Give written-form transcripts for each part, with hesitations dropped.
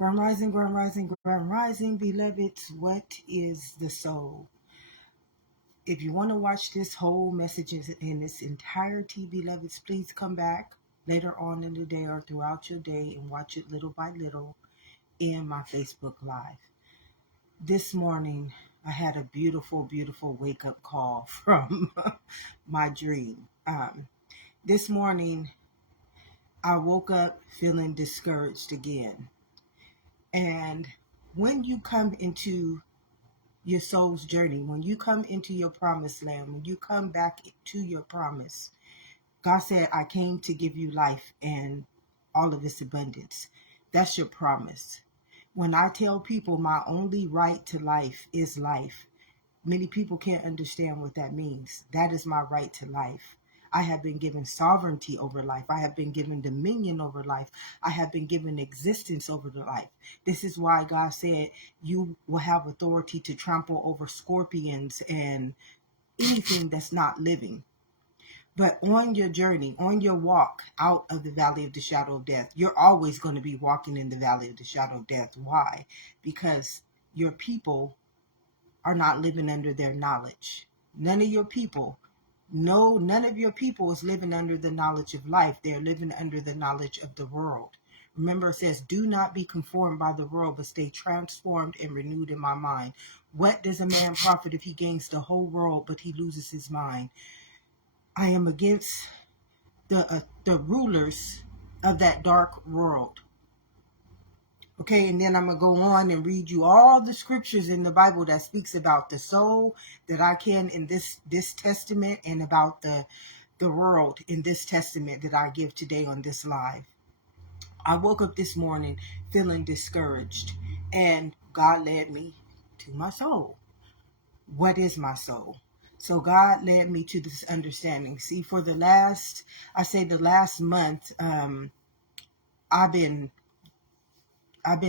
Grand rising, beloveds. What is the soul? If you want to watch this whole message in its entirety, beloveds, please come back later on in the day or throughout your day and watch it little by little in my Facebook Live. This morning, I had a beautiful, beautiful wake-up call from my dream. This morning, I woke up feeling discouraged again. And when you come into your soul's journey, when you come into your promised land, when you come back to your promise, God said, I came to give you life and all of its abundance. That's your promise. When I tell people my only right to life is life, many people can't understand what that means. That is my right to life. I have been given sovereignty over life. I have been given dominion over life. I have been given existence over the life. This is why God said you will have authority to trample over scorpions and anything that's not living. But on your journey, on your walk out of the valley of the shadow of death, you're always going to be walking in the valley of the shadow of death. Why? Because your people are not living under their knowledge. None of your people is living under the knowledge of life. They're living under the knowledge of the world. Remember, it says, do not be conformed by the world, but stay transformed and renewed in my mind. What does a man profit if he gains the whole world, but he loses his mind? I am against the rulers of that dark world. Okay, and then I'm going to go on and read you all the scriptures in the Bible that speaks about the soul that I can in this testament, and about the world in this testament that I give today on this live. I woke up this morning feeling discouraged, and God led me to my soul. What is my soul? So God led me to this understanding. See, for the last month, I've been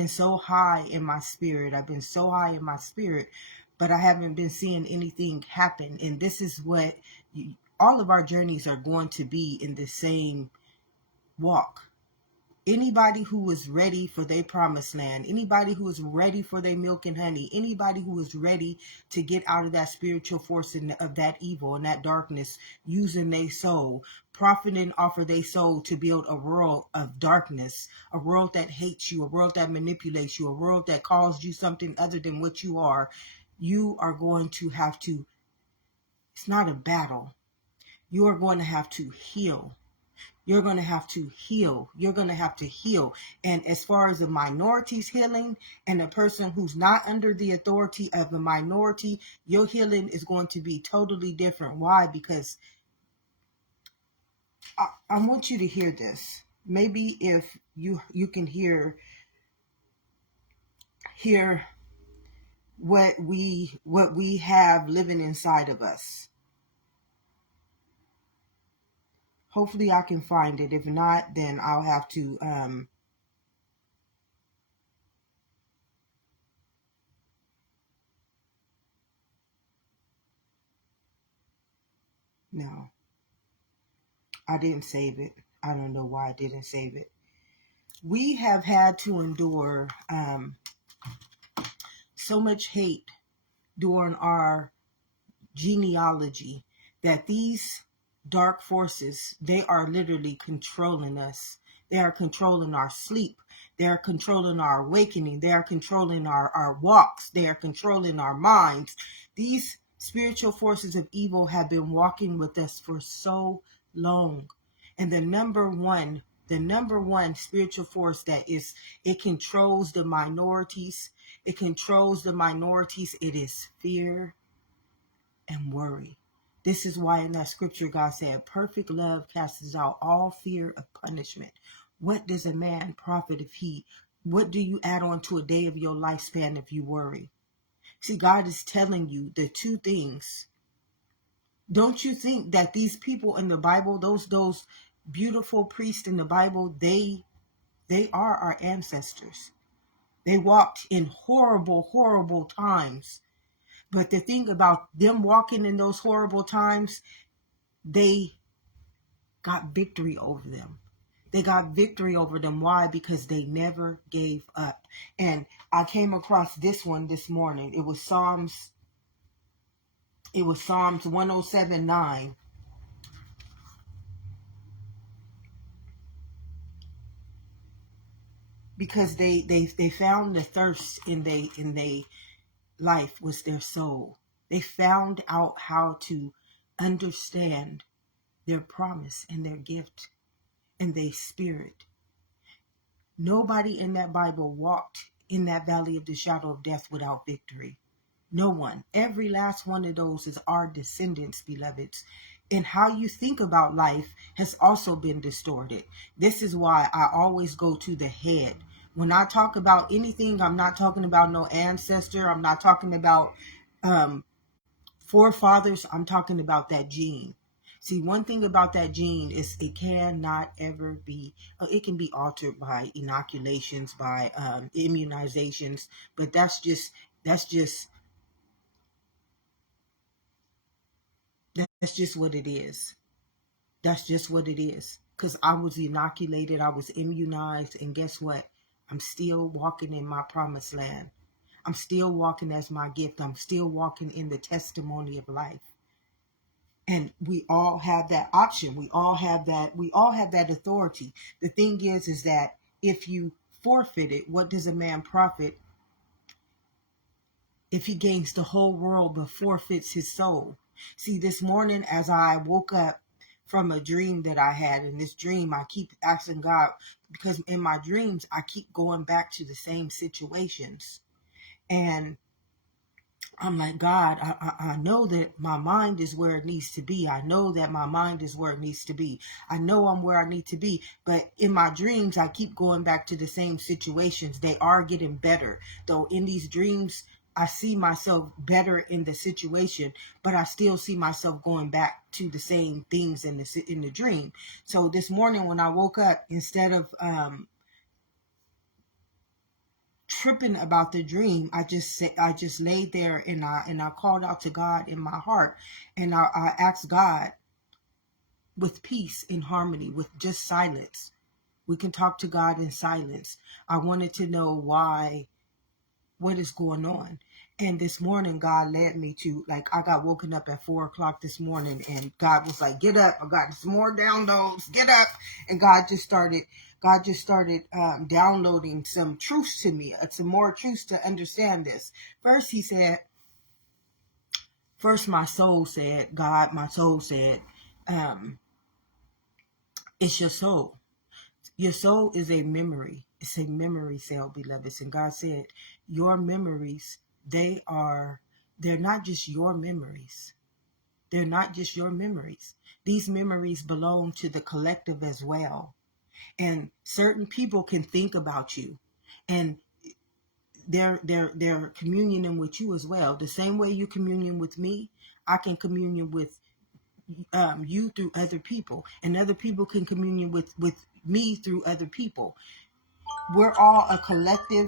so high in my spirit. But I haven't been seeing anything happen. And this is what all of our journeys are going to be in the same walk. Anybody who is ready for their promised land, anybody who is ready for their milk and honey, anybody who is ready to get out of that spiritual force of that evil and that darkness, using their soul, profiting off of their soul to build a world of darkness, a world that hates you, a world that manipulates you, a world that calls you something other than what you are going to have to, it's not a battle. You are going to have to heal. You're going to have to heal. You're going to have to heal. And as far as the minority's healing and a person who's not under the authority of a minority, your healing is going to be totally different. Why? Because I want you to hear this. Maybe if you can hear what we have living inside of us. Hopefully I can find it. If not, then I'll have to no. I didn't save it. I don't know why I didn't save it. We have had to endure so much hate during our genealogy that these dark forces, they are literally controlling us. They are controlling our sleep. They are controlling our awakening. They are controlling our walks. They are controlling our minds. These spiritual forces of evil have been walking with us for so long. And the number one spiritual force it controls the minorities. It controls the minorities. It is fear and worry. This is why in that scripture God said, perfect love casts out all fear of punishment. What does a man profit what do you add on to a day of your lifespan if you worry? See, God is telling you the two things. Don't you think that these people in the Bible, those beautiful priests in the Bible, they are our ancestors. They walked in horrible, horrible times. But the thing about them walking in those horrible times, they got victory over them. They got victory over them. Why? Because they never gave up. And I came across this one this morning. It was Psalms 107:9. Because they found the thirst in they life was their soul. They found out how to understand their promise and their gift and their spirit. Nobody in that Bible walked in that valley of the shadow of death without victory. No one. Every last one of those is our descendants, beloveds. And how you think about life has also been distorted. This is why I always go to the head. When I talk about anything, I'm not talking about no ancestor. I'm not talking about forefathers. I'm talking about that gene. See, one thing about that gene is it cannot ever be, it can be altered by inoculations, by immunizations, but that's just what it is. That's just what it is. Because I was inoculated, I was immunized, and guess what? I'm still walking in my promised land. I'm still walking as my gift. I'm still walking in the testimony of life. And we all have that option. We all have that authority. The thing is that if you forfeit it, what does a man profit if he gains the whole world but forfeits his soul? See, this morning as I woke up from a dream that I had, in this dream I keep asking God, because in my dreams I keep going back to the same situations. And I'm like, God, I know that my mind is where it needs to be. I know that my mind is where it needs to be. I know I'm where I need to be. But in my dreams, I keep going back to the same situations. They are getting better. Though in these dreams, I see myself better in the situation, but I still see myself going back to the same things in the dream. So this morning when I woke up, instead of tripping about the dream, I just laid there and I called out to God in my heart, and I asked God with peace and harmony, with just silence. We can talk to God in silence. I wanted to know what is going on. And this morning, God led me to, like, I got woken up at 4:00 this morning, and God was like, get up. I got some more downloads. Get up. And God just started downloading some truths to me, some more truths to understand this. First my soul said, it's your soul. Your soul is a memory. It's a memory cell, beloveds. And God said, your memories, they're not just your memories. They're not just your memories. These memories belong to the collective as well. And certain people can think about you, and they're communing with you as well. The same way you communion with me, I can communion with you through other people, and other people can communion with me through other people. We're all a collective.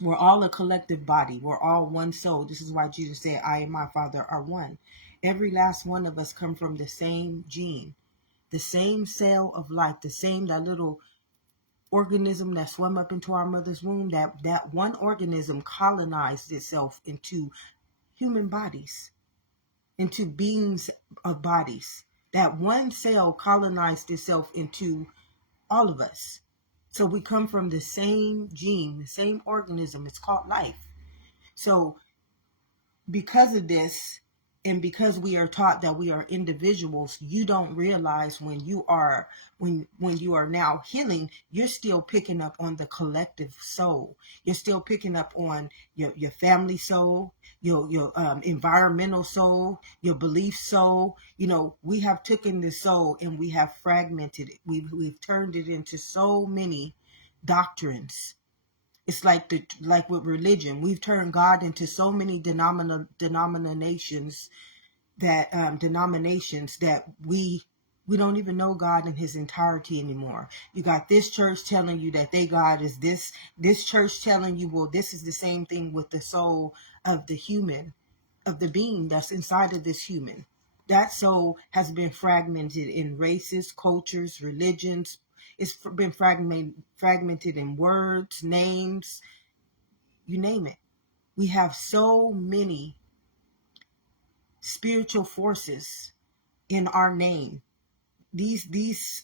We're all a collective body. We're all one soul. This is why Jesus said, I and my Father are one. Every last one of us come from the same gene, the same cell of life, that little organism that swam up into our mother's womb. That one organism colonized itself into human bodies, into beings of bodies. That one cell colonized itself into all of us. So we come from the same gene, the same organism. It's called life. So because of this, and because we are taught that we are individuals, you don't realize when you are now healing, you're still picking up on the collective soul. You're still picking up on your family soul, your environmental soul, your belief soul. We have taken the soul and we have fragmented it. We've turned it into so many doctrines. It's like with religion, we've turned God into so many denominations that we don't even know God in his entirety anymore. You got this church telling you that they God is this church telling you, well, this is the same thing with the soul of the human, of the being that's inside of this human. That soul has been fragmented in races, cultures, religions. It's been fragmented in words, names, you name it. We have so many spiritual forces in our name. These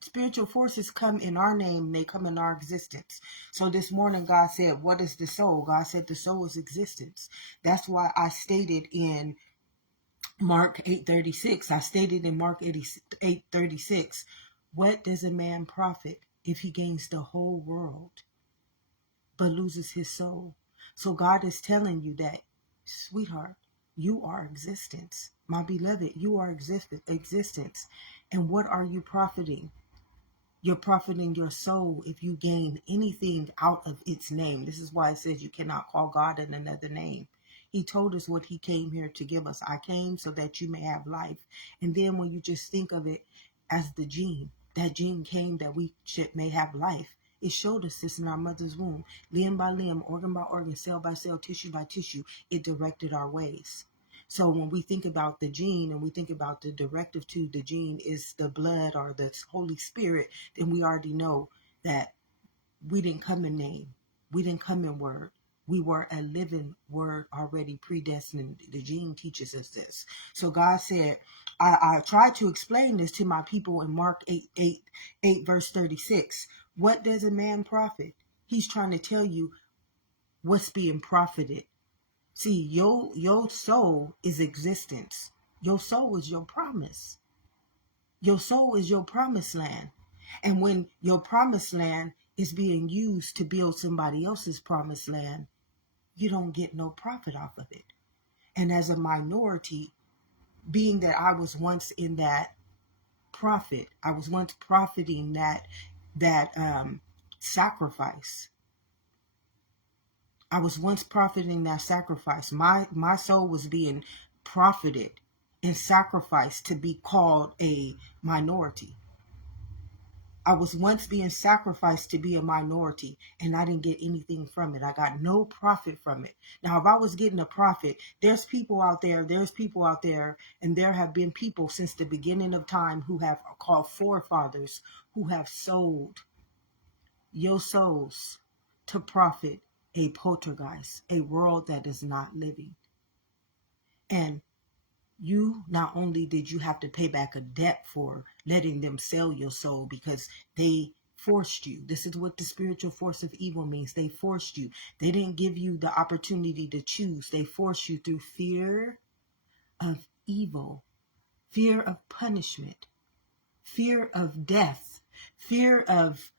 spiritual forces come in our name, they come in our existence. So this morning God said, what is the soul? God said the soul is existence. That's why I stated in Mark 8:36. I stated in Mark 8:36, what does a man profit if he gains the whole world but loses his soul? So God is telling you that, sweetheart, you are existence. My beloved, you are existence. And what are you profiting? You're profiting your soul if you gain anything out of its name. This is why it says you cannot call God in another name. He told us what he came here to give us. I came so that you may have life. And then when you just think of it as the gene, that gene came that we may have life. It showed us this in our mother's womb. Limb by limb, organ by organ, cell by cell, tissue by tissue, it directed our ways. So when we think about the gene and we think about the directive to the gene is the blood or the Holy Spirit, then we already know that we didn't come in name. We didn't come in word. We were a living word already predestined. The gene teaches us this. So God said, I tried to explain this to my people in Mark 8 verse 36. What does a man profit? He's trying to tell you what's being profited. See, your soul is existence. Your soul is your promise. Your soul is your promised land. And when your promised land is being used to build somebody else's promised land, you don't get no profit off of it. And as a minority, being that I was once in that profit, I was once profiting that sacrifice. I was once profiting that sacrifice. My soul was being profited and sacrificed to be called a minority. I was once being sacrificed to be a minority, and I didn't get anything from it. I got no profit from it. Now, if I was getting a profit, there's people out there, and there have been people since the beginning of time who have called forefathers who have sold your souls to profit a poltergeist, a world that is not living. And you, not only did you have to pay back a debt for letting them sell your soul because they forced you. This is what the spiritual force of evil means. They forced you. They didn't give you the opportunity to choose. They forced you through fear of evil, fear of punishment, fear of death, fear of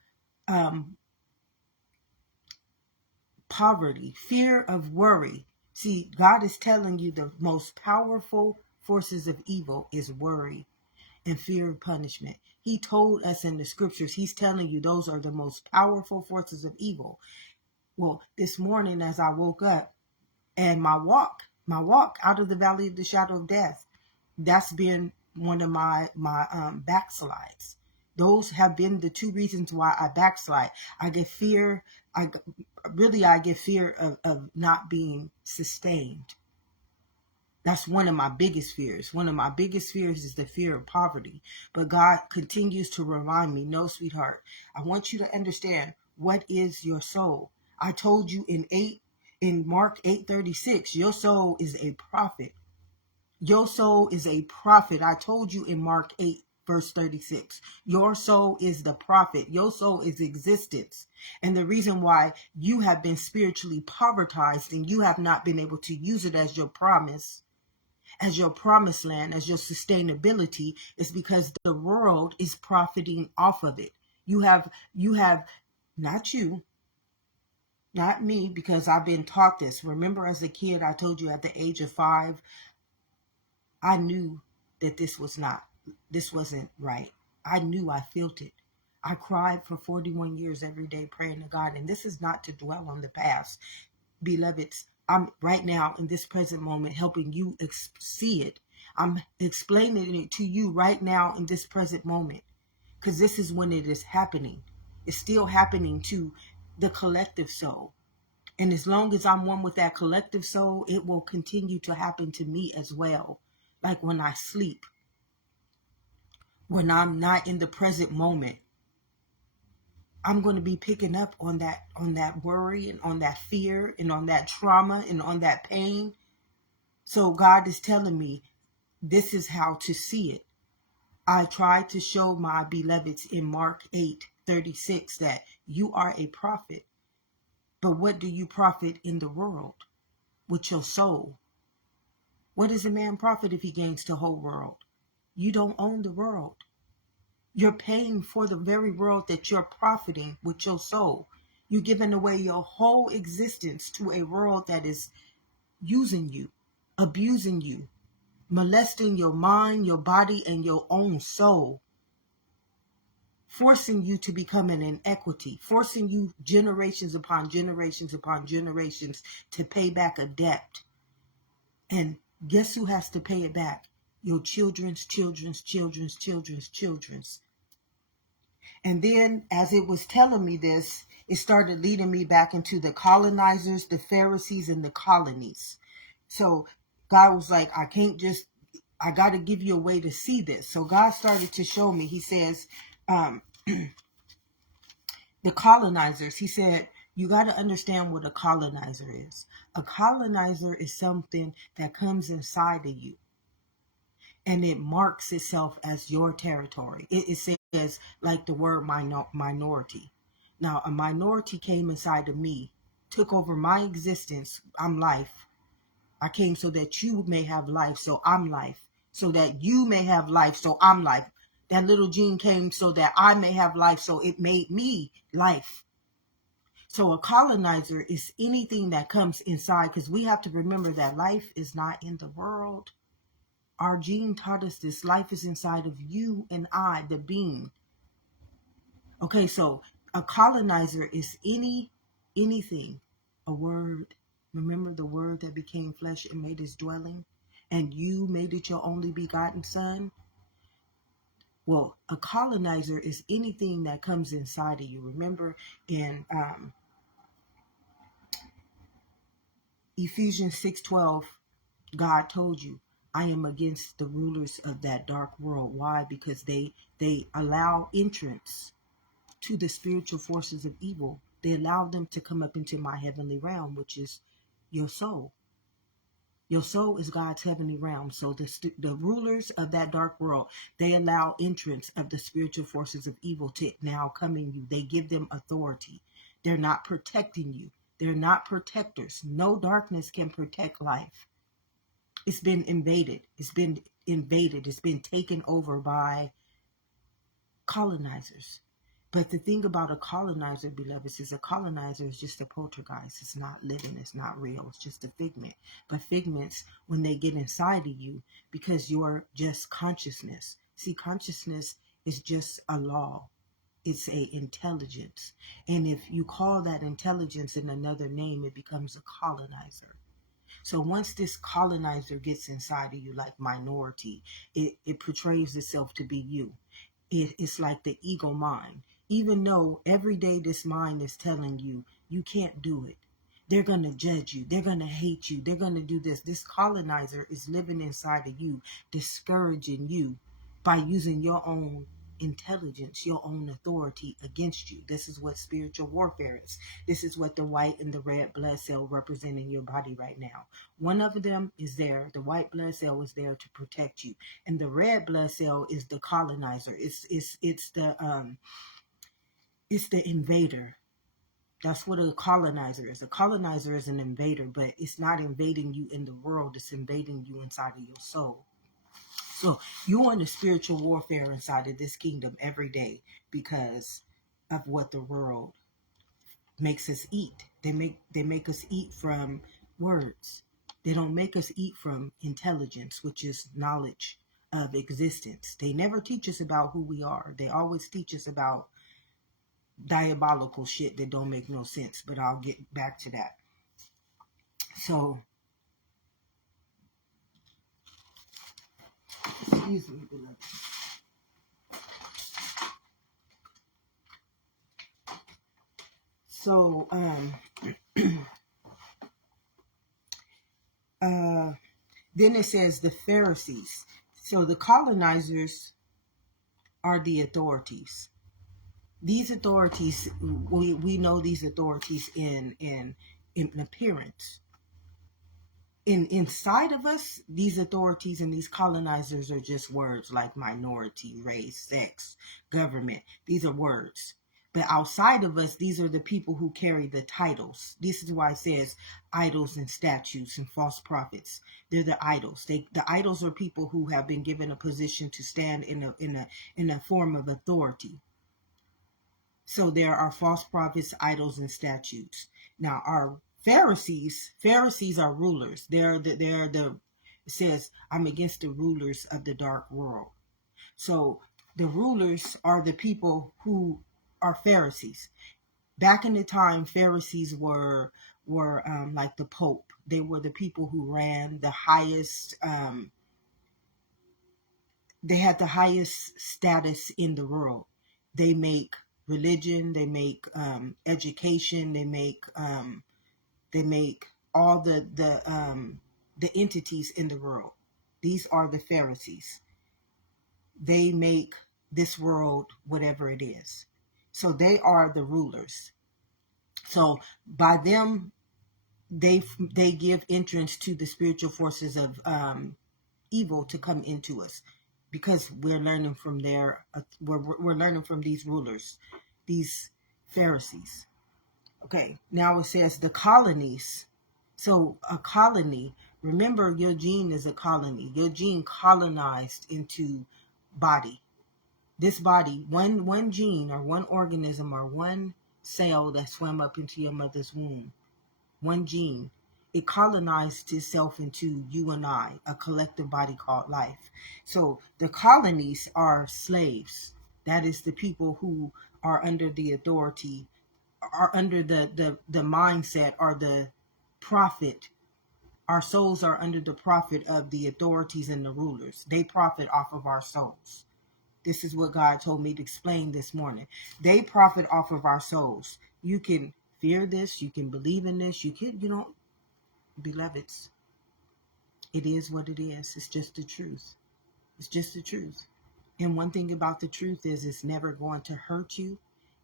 poverty, fear of worry. See, God is telling you the most powerful forces of evil is worry and fear of punishment. He told us in the scriptures, he's telling you those are the most powerful forces of evil. Well, this morning as I woke up and my walk out of the valley of the shadow of death, that's been one of my backslides. Those have been the two reasons why I backslide. I get fear. I get fear of not being sustained. That's one of my biggest fears. One of my biggest fears is the fear of poverty. But God continues to remind me, no, sweetheart, I want you to understand what is your soul. I told you in Mark 8:36, your soul is a prophet. Your soul is a prophet. I told you in Mark 8, verse 36. Your soul is the prophet. Your soul is existence. And the reason why you have been spiritually povertized and you have not been able to use it as your promise, as your promised land, as your sustainability, is because the world is profiting off of it. You have, not you, not me, because I've been taught this. Remember as a kid, I told you at the age of 5, I knew that this wasn't right. I knew, I felt it. I cried for 41 years every day praying to God. And this is not to dwell on the past. Beloveds, I'm right now in this present moment helping you see it. I'm explaining it to you right now in this present moment. Because this is when it is happening. It's still happening to the collective soul. And as long as I'm one with that collective soul, it will continue to happen to me as well. Like when I sleep, when I'm not in the present moment, I'm going to be picking up on that worry and on that fear and on that trauma and on that pain. So God is telling me this is how to see it. I tried to show my beloveds in Mark 8:36 that you are a prophet. But what do you profit in the world with your soul? What is a man profit if he gains the whole world? You don't own the world. You're paying for the very world that you're profiting with your soul. You're giving away your whole existence to a world that is using you, abusing you, molesting your mind, your body, and your own soul, forcing you to become an inequity, forcing you generations upon generations upon generations to pay back a debt. And guess who has to pay it back? Your children's children's children's children's children's. And then as it was telling me this, it started leading me back into the colonizers, the Pharisees, and the colonies. So God was like, I got to give you a way to see this. So God started to show me. He says, the colonizers, he said, you got to understand what a colonizer is. A colonizer is something that comes inside of you and it marks itself as your territory. It says, like the word minority. Now, a minority came inside of me, took over my existence. I'm life. I came so that you may have life, so I'm life. So that you may have life, so I'm life. That little gene came so that I may have life, so it made me life. So a colonizer is anything that comes inside, because we have to remember that life is not in the world. Our gene taught us this. Life is inside of you and I, the being. Okay, so a colonizer is anything, a word. Remember the word that became flesh and made his dwelling, and you made it your only begotten son? Well, a colonizer is anything that comes inside of you. Remember in Ephesians 6:12, God told you, I am against the rulers of that dark world. Why? Because they allow entrance to the spiritual forces of evil. They allow them to come up into my heavenly realm, which is your soul. Your soul is God's heavenly realm. So the rulers of that dark world, they allow entrance of the spiritual forces of evil to now come in you. They give them authority. They're not protecting you. They're not protectors. No darkness can protect life. It's been invaded. It's been invaded. It's been taken over by colonizers. But the thing about a colonizer, beloveds, is a colonizer is just a poltergeist. It's not living. It's not real. It's just a figment. But figments, when they get inside of you, because you're just consciousness. See, consciousness is just a law. It's a intelligence. And if you call that intelligence in another name, it becomes a colonizer. So once this colonizer gets inside of you, like minority, it portrays itself to be you. It's like the ego mind. Even though every day this mind is telling you, you can't do it. They're going to judge you. They're going to hate you. They're going to do this. This colonizer is living inside of you, discouraging you by using your own intelligence, your own authority against you. This is what spiritual warfare is. This is what the white and the red blood cell represent in your body right now. One of them is there. The white blood cell is there to protect you, and the red blood cell is the colonizer. It's the invader. That's what a colonizer is. A colonizer is an invader, but it's not invading you in the world. It's invading you inside of your soul. So you're in a spiritual warfare inside of this kingdom every day because of what the world makes us eat. They make us eat from words. They don't make us eat from intelligence, which is knowledge of existence. They never teach us about who we are. They always teach us about diabolical shit that don't make no sense, but I'll get back to that. So, excuse me, beloved. So, Then it says the Pharisees. So the colonizers are the authorities. These authorities, we know these authorities in appearance. Inside of us, these authorities and these colonizers are just words like minority, race, sex, government. These are words. But outside of us, these are the people who carry the titles. This is why it says idols and statues and false prophets. They're the idols. The idols are people who have been given a position to stand in a form of authority. So there are false prophets, idols, and statues. Now, our Pharisees are rulers. It says, I'm against the rulers of the dark world. So the rulers are the people who are Pharisees. Back in the time, Pharisees were like the Pope. They were the people who ran the highest. They had the highest status in the world. They make religion. They make education. They make all the entities in the world. These are the Pharisees. They make this world whatever it is. So they are the rulers. So by them, they give entrance to the spiritual forces of evil to come into us, because we're learning from we're learning from these rulers, these Pharisees. Okay, now it says the colonies. So a colony, remember your gene is a colony. Your gene colonized into body. This body, one gene or one organism or one cell that swam up into your mother's womb, one gene, it colonized itself into you and I, a collective body called life. So the colonies are slaves. That is the people who are under the authority, are under the mindset or the profit. Our souls are under the profit of the authorities and the rulers. They profit off of our souls. This is what God told me to explain this morning. They profit off of our souls. You can fear this. You can believe in this. Beloveds, it is what it is. It's just the truth. It's just the truth. And one thing about the truth is it's never going to hurt you.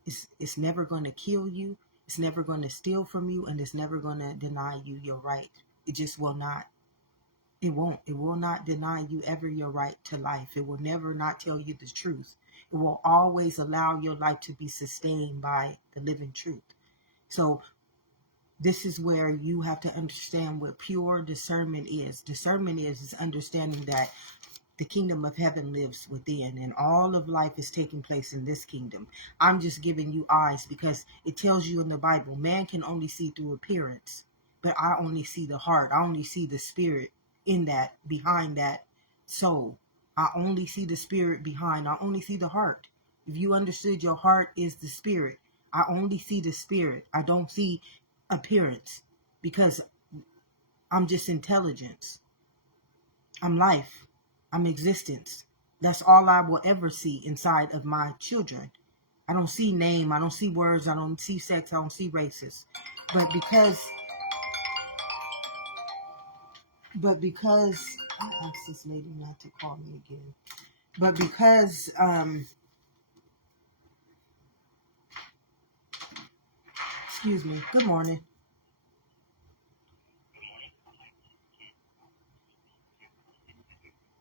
It's never going to kill you. It's never going to steal from you. And it's never going to deny you your right. It just will not. It won't. It will not deny you ever your right to life. It will never not tell you the truth. It will always allow your life to be sustained by the living truth. So this is where you have to understand what pure discernment is. Discernment is understanding that the kingdom of heaven lives within, and all of life is taking place in this kingdom. I'm just giving you eyes because it tells you in the Bible, man can only see through appearance, but I only see the heart. I only see the spirit in that, behind that soul. I only see the spirit behind. I only see the heart. If you understood your heart is the spirit, I only see the spirit. I don't see appearance because I'm just intelligence. I'm life. I'm existence. That's all I will ever see inside of my children. I don't see name. I don't see words. I don't see sex. I don't see races. But because I asked this lady not to call me again. But because excuse me. Good morning.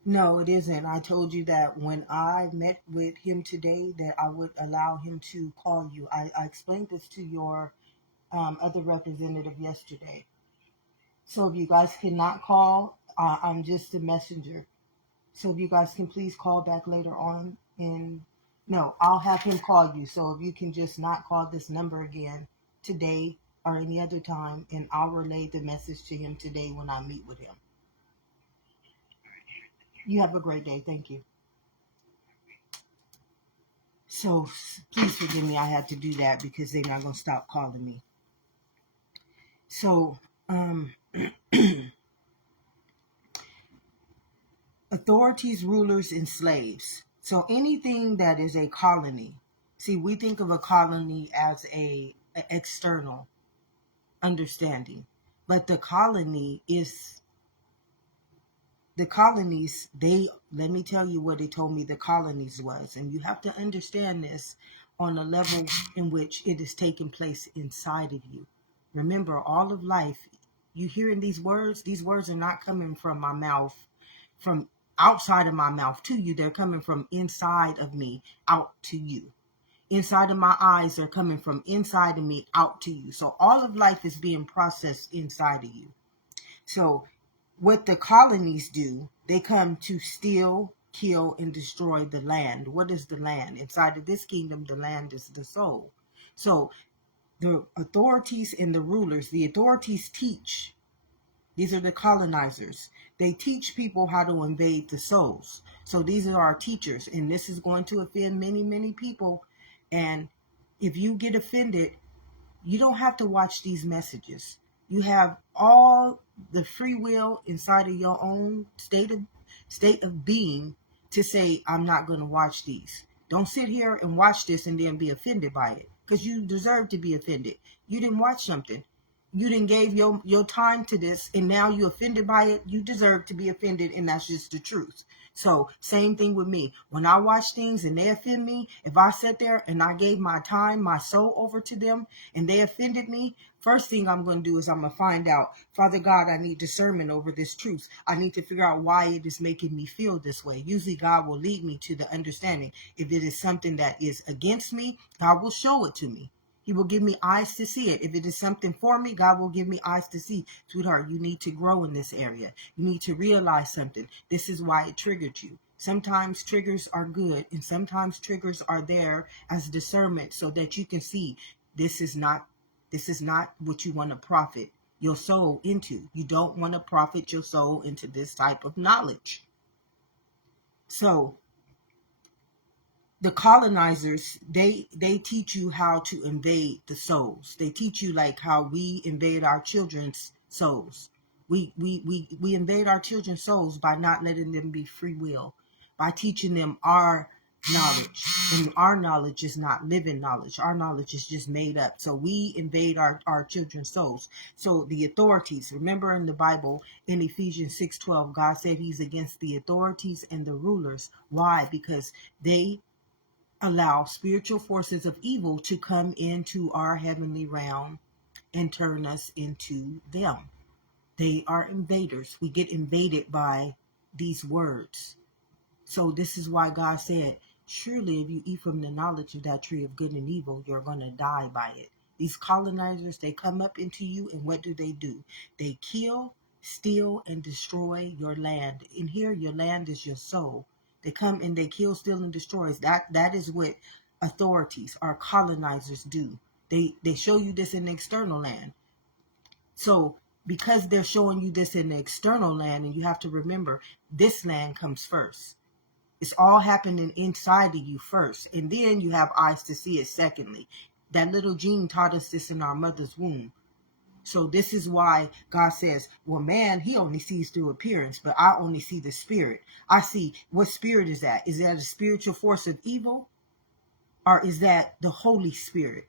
No, it isn't. I told you that when I met with him today, that I would allow him to call you. I explained this to your other representative yesterday. So if you guys cannot call, I'm just a messenger. So if you guys can please call back later on. And no, I'll have him call you. So if you can just not call this number again today or any other time, and I'll relay the message to him today when I meet with him. You have a great day. Thank you. So please forgive me. I had to do that because they're not going to stop calling me. So authorities, rulers, and slaves. So anything that is a colony. See, we think of a colony as a external understanding, but the colony is The colonies, let me tell you what they told me the colonies was. And you have to understand this on a level in which it is taking place inside of you. Remember, all of life, you hearing these words are not coming from my mouth, from outside of my mouth to you. They're coming from inside of me out to you. Inside of my eyes, they're coming from inside of me out to you. So all of life is being processed inside of you. So what the colonies do, they come to steal, kill, and destroy the land. What is the land? Inside of this kingdom, the land is the soul. So the authorities and the authorities teach. These are the colonizers. They teach people how to invade the souls. So these are our teachers, and this is going to offend many, many people. And if you get offended, you don't have to watch these messages. You have all the free will inside of your own state of being to say, I'm not going to watch these. Don't sit here and watch this and then be offended by it, because you deserve to be offended. You didn't watch something. You didn't gave your time to this, and now you're offended by it. You deserve to be offended, and that's just the truth. So same thing with me. When I watch things and they offend me, if I sat there and I gave my time, my soul over to them, and they offended me, first thing I'm going to do is I'm going to find out, Father God, I need discernment over this truth. I need to figure out why it is making me feel this way. Usually God will lead me to the understanding. If it is something that is against me, God will show it to me. He will give me eyes to see it. If it is something for me, God will give me eyes to see. Sweetheart, you need to grow in this area. You need to realize something. This is why it triggered you. Sometimes triggers are good, and sometimes triggers are there as discernment so that you can see this is not what you want to profit your soul into. You don't want to profit your soul into this type of knowledge. So the colonizers, they teach you how to invade the souls. They teach you like how we invade our children's souls. We invade our children's souls by not letting them be free will, by teaching them our knowledge. And our knowledge is not living knowledge. Our knowledge is just made up. So we invade our children's souls. So the authorities, remember in the Bible, in Ephesians 6:12, God said he's against the authorities and the rulers. Why? Because they allow spiritual forces of evil to come into our heavenly realm and turn us into them. They are invaders. We get invaded by these words. So this is why God said, surely if you eat from the knowledge of that tree of good and evil, you're going to die by it. These colonizers, they come up into you, and what do? They kill, steal, and destroy your land. In here, your land is your soul. They come and they kill, steal, and destroy. That is what authorities or colonizers do. They show you this in the external land. So because they're showing you this in the external land, and you have to remember, this land comes first. It's all happening inside of you first, and then you have eyes to see it secondly. That little gene taught us this in our mother's womb. So this is why God says, well, man, he only sees through appearance, but I only see the spirit. I see, what spirit is that? Is that a spiritual force of evil? Or is that the Holy Spirit?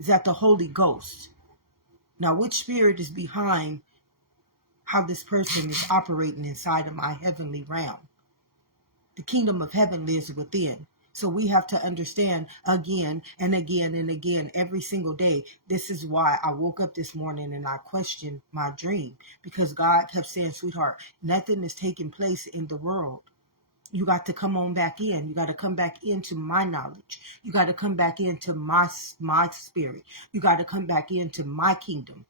Is that the Holy Ghost? Now, which spirit is behind how this person is operating inside of my heavenly realm? The kingdom of heaven lives within. So we have to understand again and again and again every single day. This is why I woke up this morning and I questioned my dream, because God kept saying, sweetheart, nothing is taking place in the world. You got to come on back in. You got to come back into my knowledge. You got to come back into my spirit. You got to come back into my kingdom.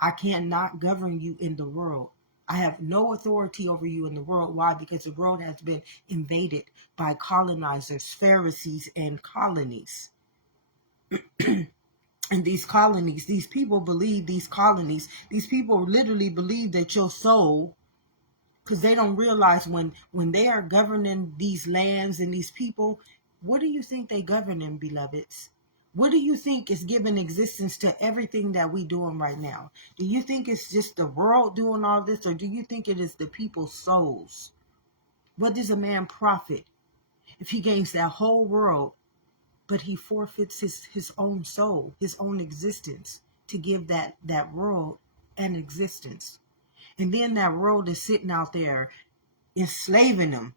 I cannot govern you in the world. I have no authority over you in the world. Why? Because the world has been invaded by colonizers, Pharisees, and colonies. And these colonies, these people believe these colonies, these people literally believe that your soul, because they don't realize when they are governing these lands and these people, what do you think they governing, beloveds? What do you think is giving existence to everything that we doing right now? Do you think it's just the world doing all this, or do you think it is the people's souls? What does a man profit if he gains that whole world, but he forfeits his own soul, his own existence, to give that world an existence? And then that world is sitting out there enslaving them.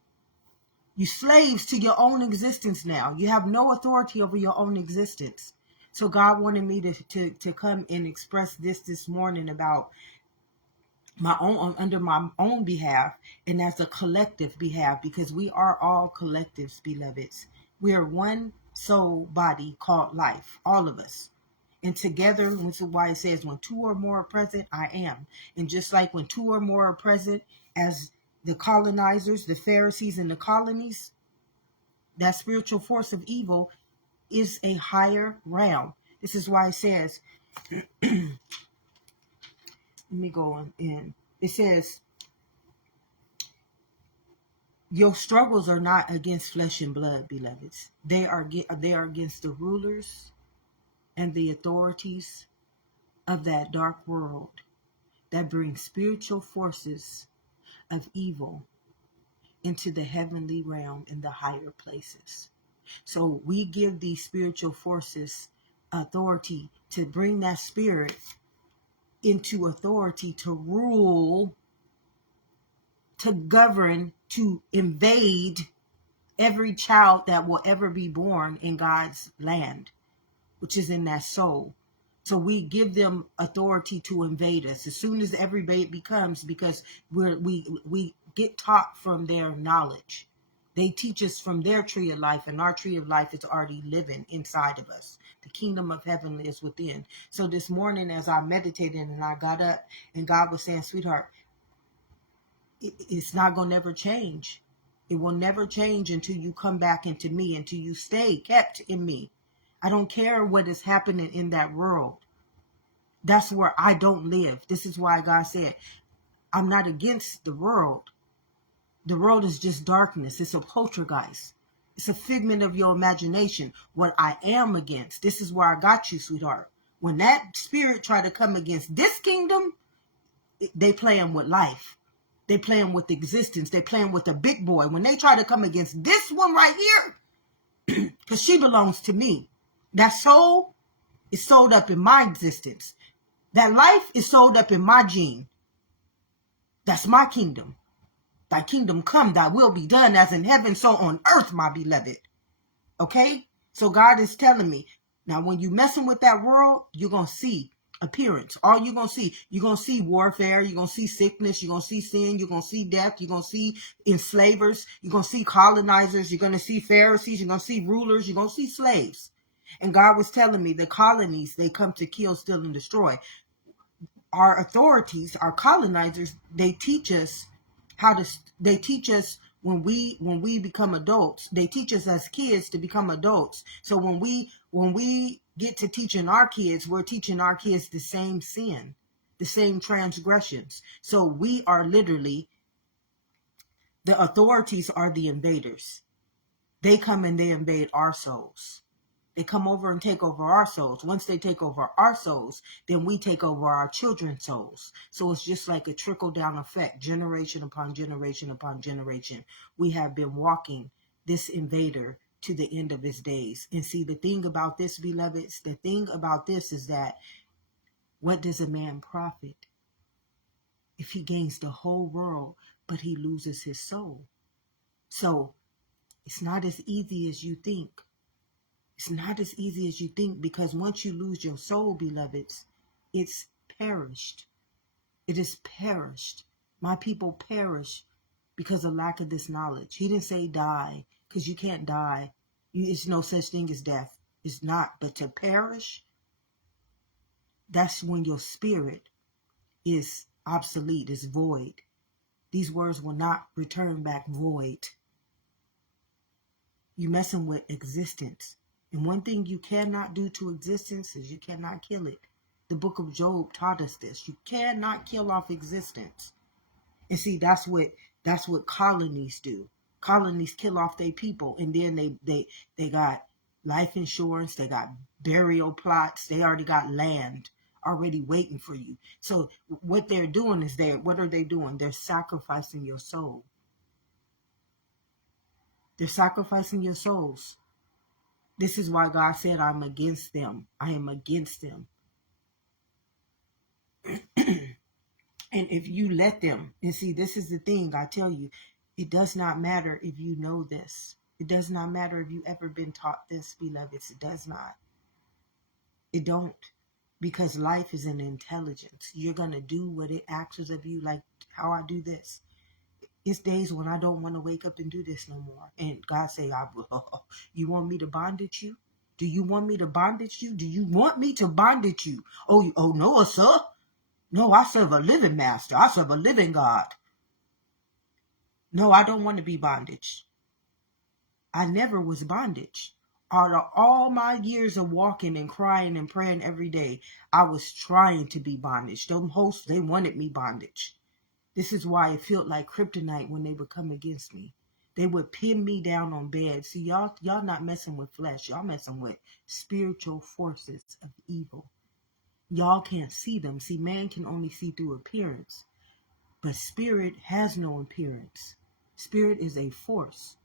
You slaves to your own existence now. You have no authority over your own existence. So God wanted me to come and express this morning about my own, under my own behalf, and as a collective behalf, because we are all collectives, beloveds. We are one soul body called life, all of us. And together, which is why it says, when two or more are present, I am. And just like when two or more are present, as the colonizers, the Pharisees in the colonies, that spiritual force of evil is a higher realm. This is why it says, let me go in. It says, your struggles are not against flesh and blood, beloveds. They are against the rulers and the authorities of that dark world that bring spiritual forces of evil into the heavenly realm in the higher places. So we give these spiritual forces authority to bring that spirit into authority to rule, to govern, to invade every child that will ever be born in God's land, which is in that soul. So we give them authority to invade us as soon as every baby comes, because we get taught from their knowledge. They teach us from their tree of life, and our tree of life is already living inside of us. The kingdom of heaven is within. So this morning, as I meditated and I got up, and God was saying, sweetheart, it's not going to ever change. It will never change until you come back into me, until you stay kept in me. I don't care what is happening in that world. That's where I don't live. This is why God said, I'm not against the world. The world is just darkness. It's a poltergeist. It's a figment of your imagination. What I am against, this is where I got you, sweetheart. When that spirit try to come against this kingdom, they playing with life. They playing with existence. They playing with the big boy. When they try to come against this one right here, because she belongs to me. That soul is sold up in my existence. That life is sold up in my gene. That's my kingdom. Thy kingdom come, thy will be done as in heaven, so on earth, my beloved. Okay? So God is telling me, now when you messing with that world, you're going to see appearance. All you're going to see warfare, you're going to see sickness, you're going to see sin, you're going to see death, you're going to see enslavers, you're going to see colonizers, you're going to see Pharisees, you're going to see rulers, you're going to see slaves. And God was telling me the colonies, they come to kill, steal, and destroy. Our authorities, our colonizers, they teach us when we become adults. They teach us as kids to become adults. So when we get to teaching our kids, we're teaching our kids the same sin, the same transgressions. So we are literally, the authorities are the invaders. They come and they invade our souls. They come over and take over our souls. Once they take over our souls, then we take over our children's souls. So it's just like a trickle-down effect, generation upon generation upon generation. We have been walking this invader to the end of his days. And see, the thing about this, beloveds, the thing about this is that, what does a man profit if he gains the whole world, but he loses his soul? So it's not as easy as you think. It's not as easy as you think, because once you lose your soul, beloveds, it's perished. It is perished. My people perish because of lack of this knowledge. He didn't say die, because you can't die. It's no such thing as death. It's not. But to perish, that's when your spirit is obsolete, is void. These words will not return back void. You're messing with existence. And one thing you cannot do to existence is you cannot kill it. The book of Job taught us this. You cannot kill off existence. And see, that's what colonies do. Colonies kill off their people, and then they got life insurance, they got burial plots, they already got land already waiting for you. So what they're doing is what are they doing? They're sacrificing your soul. They're sacrificing your souls. This is why God said, I'm against them. I am against them. And if you let them, and see, this is the thing I tell you, it does not matter if you know this. It does not matter if you ever been taught this, beloveds. It does not. It don't. Because life is an intelligence. You're going to do what it asks of you, like how I do this. It's days when I don't want to wake up and do this no more. And God say, you want me to bondage you? Do you want me to bondage you? Do you want me to bondage you? Oh no, sir. No, I serve a living master. I serve a living God. No, I don't want to be bondage. I never was bondage. Out of all my years of walking and crying and praying every day, I was trying to be bondage. Them hosts, they wanted me bondage. This is why it felt like kryptonite when they would come against me. They would pin me down on bed. See, y'all not messing with flesh. Y'all messing with spiritual forces of evil. Y'all can't see them. See, man can only see through appearance. But spirit has no appearance. Spirit is a force.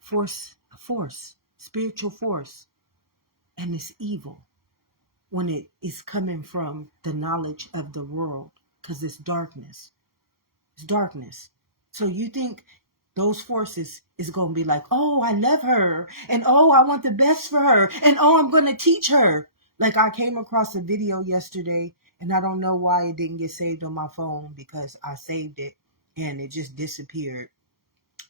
Force. Spiritual force. And it's evil when it is coming from the knowledge of the world. Because it's darkness. It's darkness. So you think those forces is going to be like, oh, I love her. And oh, I want the best for her. And oh, I'm going to teach her. Like I came across a video yesterday and I don't know why it didn't get saved on my phone because I saved it and it just disappeared.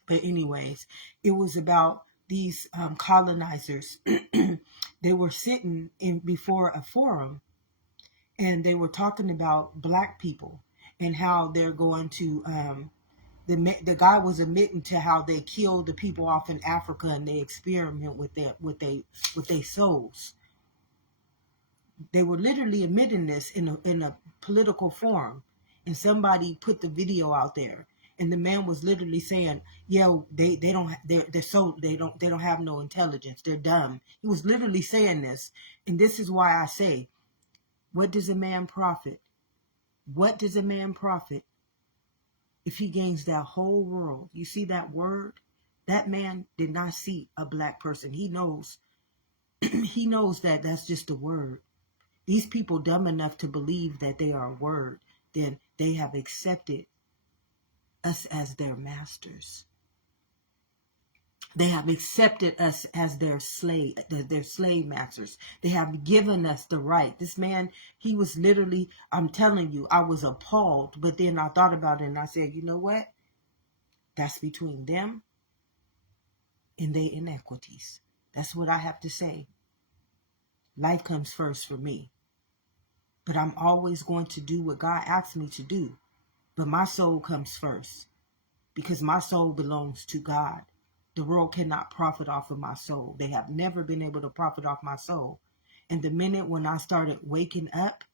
But anyways, it was about these colonizers. They were sitting in before a forum and they were talking about black people and how they're going to the guy was admitting to how they killed the people off in Africa and they experiment with their souls. They were literally admitting this in a political forum, and somebody put the video out there, and the man was literally saying, "Yeah, they don't they're so they don't have no intelligence. They're dumb." He was literally saying this, and this is why I say, what does a man profit? What does a man profit if he gains that whole world? You see that word? That man did not see a black person. He knows he knows that that's just a word. These people dumb enough to believe that they are a word, then they have accepted us as their masters. They have accepted us as their slave masters. They have given us the right. This man, he was literally, I'm telling you, I was appalled. But then I thought about it and I said, you know what? That's between them and their inequities. That's what I have to say. Life comes first for me. But I'm always going to do what God asks me to do. But my soul comes first because my soul belongs to God. The world cannot profit off of my soul. They have never been able to profit off my soul. And the minute when I started waking up,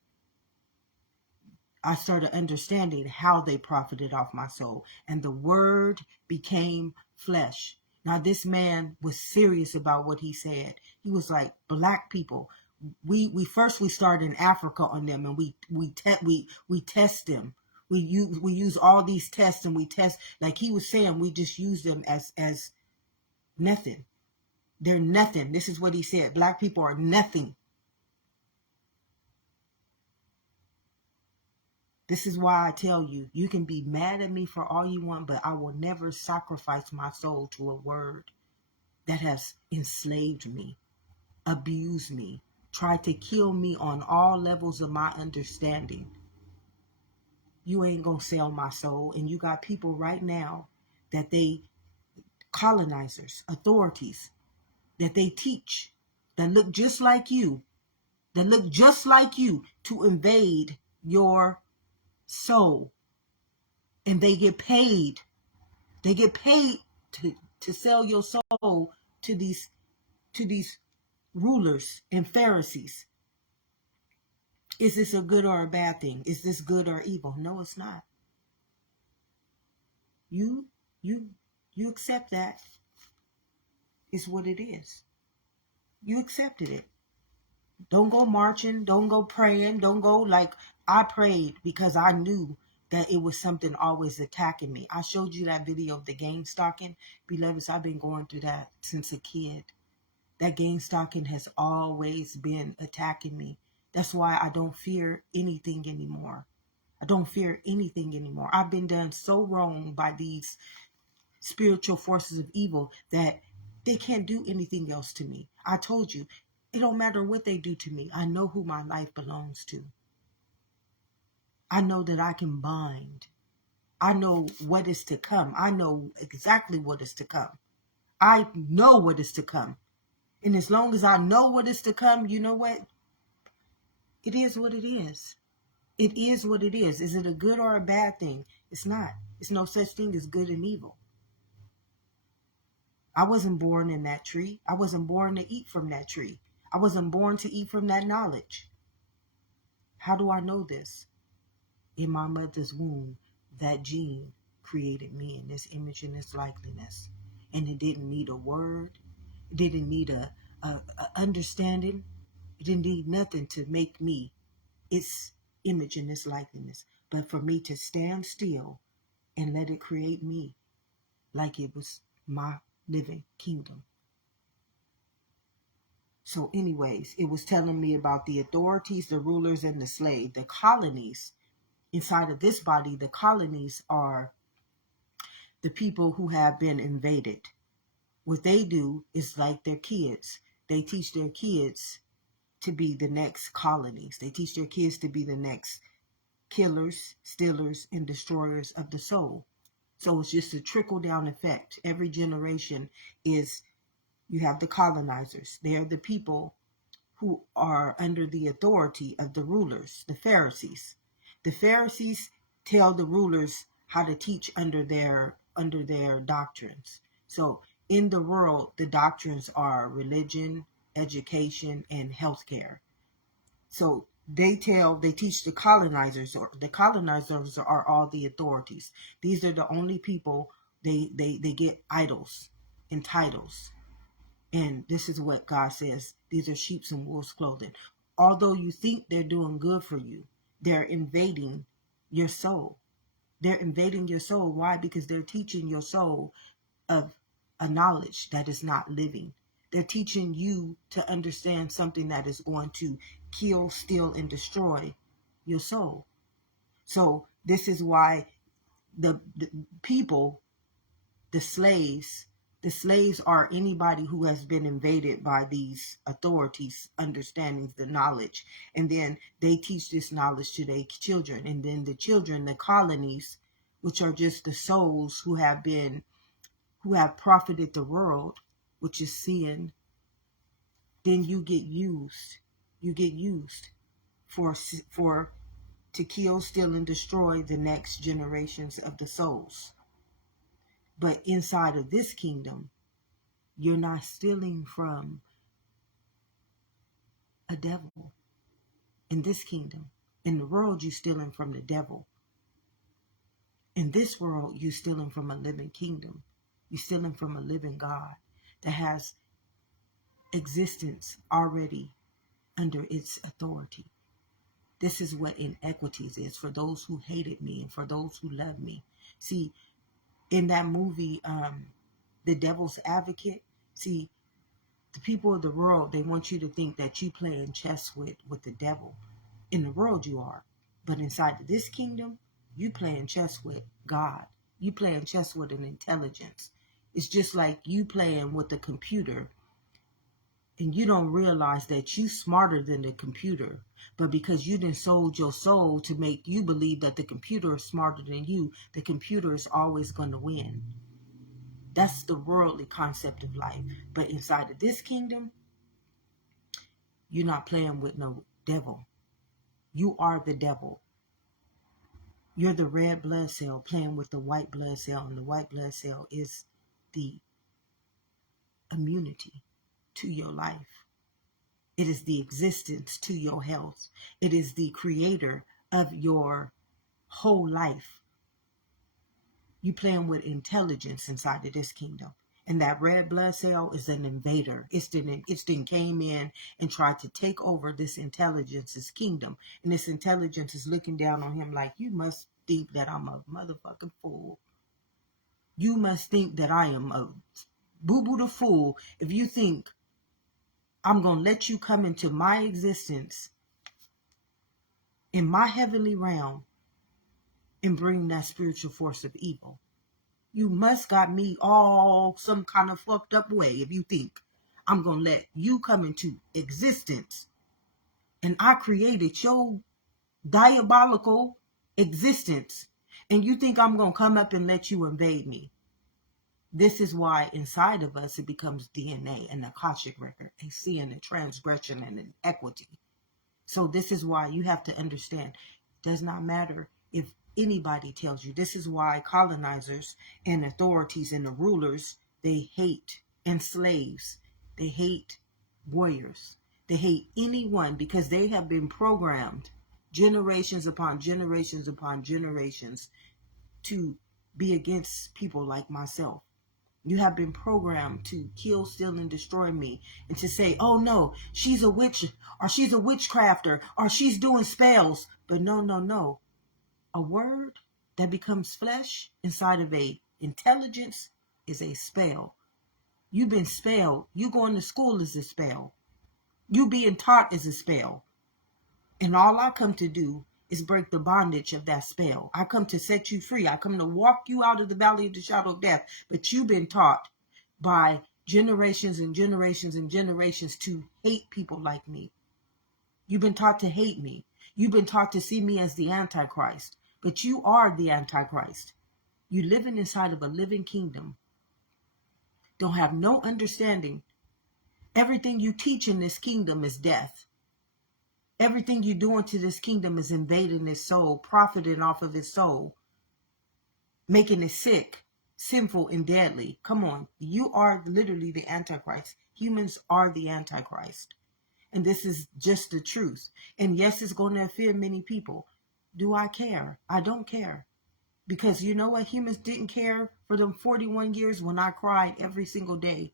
I started understanding how they profited off my soul. And the word became flesh. Now, this man was serious about what he said. He was like, black people, we started in Africa on them, and we test them. We use all these tests, and we test, like he was saying, we just use them as nothing. They're nothing. This is what he said. Black people are nothing. This is why I tell you, you can be mad at me for all you want, but I will never sacrifice my soul to a word that has enslaved me, abused me, tried to kill me on all levels of my understanding. You ain't gonna sell my soul. And you got people right now that they, colonizers, authorities, that they teach, that look just like you, to invade your soul. And they get paid. They get paid to sell your soul to these rulers and Pharisees. Is this a good or a bad thing? Is this good or evil? No, it's not. You accept that. It's what it is. You accepted it. Don't go marching. Don't go praying. Don't go like I prayed because I knew that it was something always attacking me. I showed you that video of the game stalking. Beloveds, I've been going through that since a kid. That game stalking has always been attacking me. That's why I don't fear anything anymore. I don't fear anything anymore. I've been done so wrong by these spiritual forces of evil that they can't do anything else to me. I told you, it don't matter what they do to me. I know who my life belongs to. I know that I can bind. I know what is to come. I know exactly what is to come. I know what is to come. And as long as I know what is to come, you know what? It is what it is. It is what it is. Is it a good or a bad thing? It's not. It's no such thing as good and evil. I wasn't born in that tree. I wasn't born to eat from that tree. I wasn't born to eat from that knowledge. How do I know this? In my mother's womb, that gene created me in this image and this likeness. And it didn't need a word. It didn't need a understanding. It didn't need nothing to make me its image and its likeness. But for me to stand still and let it create me like it was my living kingdom. So anyways, it was telling me about the authorities, the rulers, and the slave, the colonies. Inside of this body, the colonies are the people who have been invaded. What they do is like their kids. They teach their kids to be the next colonies. They teach their kids to be the next killers, stealers, and destroyers of the soul. So it's just a trickle down effect. Every generation is, you have the colonizers. They are the people who are under the authority of the rulers, the Pharisees. The Pharisees tell the rulers how to teach under their doctrines. So in the world, the doctrines are religion, education, and healthcare. So they teach the colonizers, or the colonizers are all the authorities. These are the only people they get idols and titles. And this is what God says. These are sheep's and wolves' clothing. Although you think they're doing good for you, they're invading your soul. They're invading your soul. Why? Because they're teaching your soul of a knowledge that is not living. They're teaching you to understand something that is going to kill, steal, and destroy your soul. So this is why the people, the slaves are anybody who has been invaded by these authorities, understandings, the knowledge. And then they teach this knowledge to their children. And then the children, the colonies, which are just the souls who have profited the world, which is sin, then you get used. You get used for to kill, steal, and destroy the next generations of the souls. But inside of this kingdom, you're not stealing from a devil. In this kingdom, in the world, you're stealing from the devil. In this world, you're stealing from a living kingdom. You're stealing from a living God that has existence already under its authority. This is what inequities is for those who hated me and for those who love me. See, in that movie, The Devil's Advocate, see, the people of the world, they want you to think that you playing chess with the devil. In the world you are. But inside of this kingdom, you playing chess with God. You playing chess with an intelligence. It's just like you playing with a computer and you don't realize that you smarter than the computer. But because you done sold your soul to make you believe that the computer is smarter than you, the computer is always going to win. That's the worldly concept of life. But inside of this kingdom, you're not playing with no devil. You are the devil. You're the red blood cell playing with the white blood cell, and the white blood cell is the immunity to your life. It is the existence to your health. It is the creator of your whole life. You playing with intelligence inside of this kingdom. And that red blood cell is an invader. It's then came in and tried to take over this intelligence's kingdom. And this intelligence is looking down on him like, you must think that I'm a motherfucking fool. You must think that I am a boo-boo the fool if you think I'm going to let you come into my existence in my heavenly realm and bring that spiritual force of evil. You must got me all some kind of fucked up way if you think I'm going to let you come into existence and I created your diabolical existence and you think I'm going to come up and let you invade me. This is why inside of us it becomes DNA and the Akashic record, a sin and transgression and inequity. So this is why you have to understand, it does not matter if anybody tells you. This is why colonizers and authorities and the rulers, they hate enslaves. They hate warriors. They hate anyone because they have been programmed generations upon generations upon generations to be against people like myself. You have been programmed to kill, steal, and destroy me. And to say, oh no, she's a witch, or she's a witchcrafter, or she's doing spells. But no, no, no. A word that becomes flesh inside of a intelligence is a spell. You've been spelled. You going to school is a spell. You being taught is a spell. And all I come to do is break the bondage of that spell. I come to set you free. I come to walk you out of the valley of the shadow of death. But you've been taught by generations and generations and generations to hate people like me. You've been taught to hate me. You've been taught to see me as the Antichrist. But you are the Antichrist. You living inside of a living kingdom. Don't have no understanding. Everything you teach in this kingdom is death. Everything you're doing to this kingdom is invading his soul, profiting off of his soul, making it sick, sinful, and deadly. Come on. You are literally the Antichrist. Humans are the Antichrist. And this is just the truth. And yes, it's going to offend many people. Do I care? I don't care. Because you know what? Humans didn't care for them 41 years when I cried every single day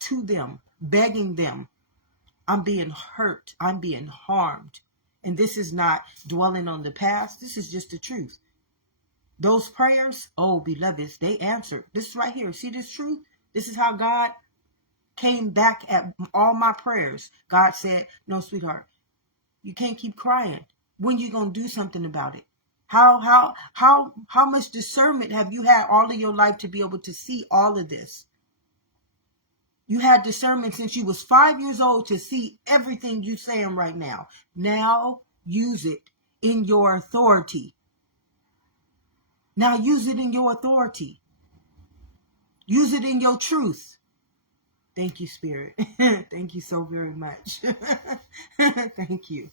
to them, begging them. I'm being hurt. I'm being harmed. And this is not dwelling on the past. This is just the truth. Those prayers, oh, beloveds, they answered. This is right here. See this truth? This is how God came back at all my prayers. God said, no, sweetheart, you can't keep crying. When you going to do something about it? How much discernment have you had all of your life to be able to see all of this? You had discernment since you was 5 years old to see everything you saying right now. Now use it in your authority. Now use it in your authority. Use it in your truth. Thank you, Spirit. Thank you so very much. Thank you.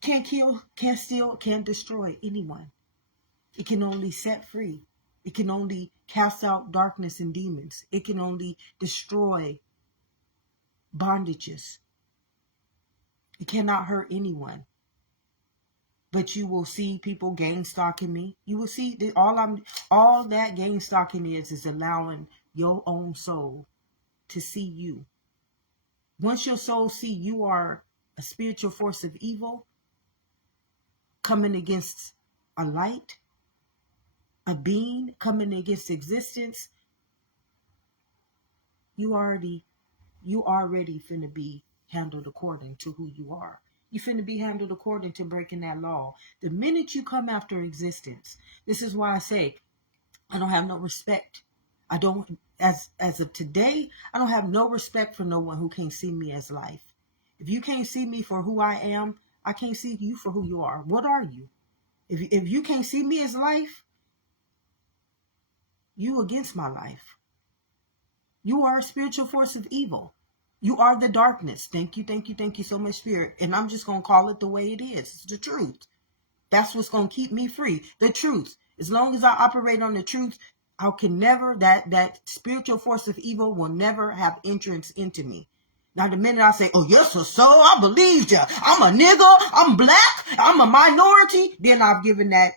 Can't kill, can't steal, can't destroy anyone. It can only set free. It can only cast out darkness and demons. It can only destroy bondages. It cannot hurt anyone. But you will see people gain stalking me. You will see that all that gain stalking is allowing your own soul to see you. Once your soul see you are a spiritual force of evil coming against a light, a being coming against existence, you already finna be handled according to who you are. You finna be handled according to breaking that law. The minute you come after existence, this is why I say I don't have no respect. I don't, as of today, I don't have no respect for no one who can't see me as life. If you can't see me for who I am, I can't see you for who you are. What are you? If you can't see me as life, you against my life. You are a spiritual force of evil. You are the darkness. Thank you so much, Spirit. And I'm just going to call it the way it is. It's the truth. That's what's going to keep me free. The truth. As long as I operate on the truth, I can never, that spiritual force of evil will never have entrance into me. Now, the minute I say, oh, yes, so I believed you. I'm a nigga. I'm black. I'm a minority. Then I've given that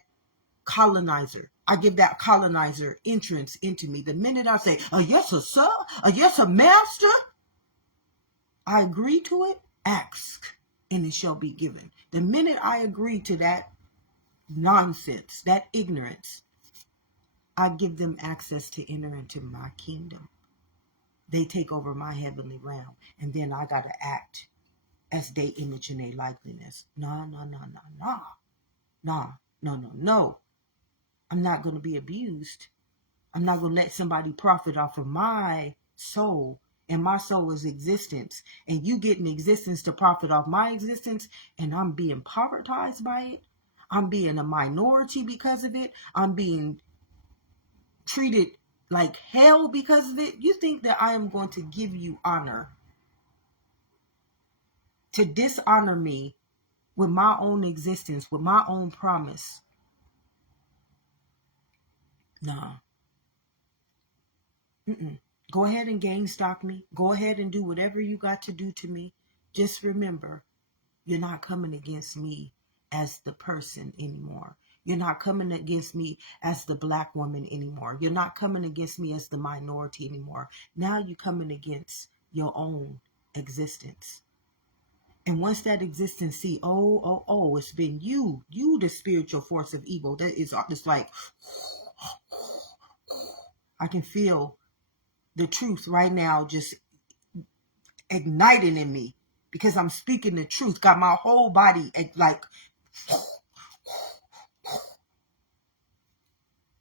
colonizer. I give that colonizer entrance into me. The minute I say, oh, yes, sir. Oh, yes, master. I agree to it. Ask, and it shall be given. The minute I agree to that nonsense, that ignorance, I give them access to enter into my kingdom. They take over my heavenly realm. And then I got to act as they image in their likeliness. Nah. No, no, no. I'm not going to be abused. I'm not going to let somebody profit off of my soul. And my soul is existence. And you get an existence to profit off my existence. And I'm being povertized by it. I'm being a minority because of it. I'm being treated like hell because of it. You think that I am going to give you honor to dishonor me with my own existence, with my own promise? Nah. Mm-mm. Go ahead and gain stock me. Go ahead and do whatever you got to do to me. Just remember, you're not coming against me as the person anymore. You're not coming against me as the black woman anymore. You're not coming against me as the minority anymore. Now you're coming against your own existence. And once that existence see, it's been you, the spiritual force of evil. That is just like, I can feel the truth right now just igniting in me because I'm speaking the truth. Got my whole body like,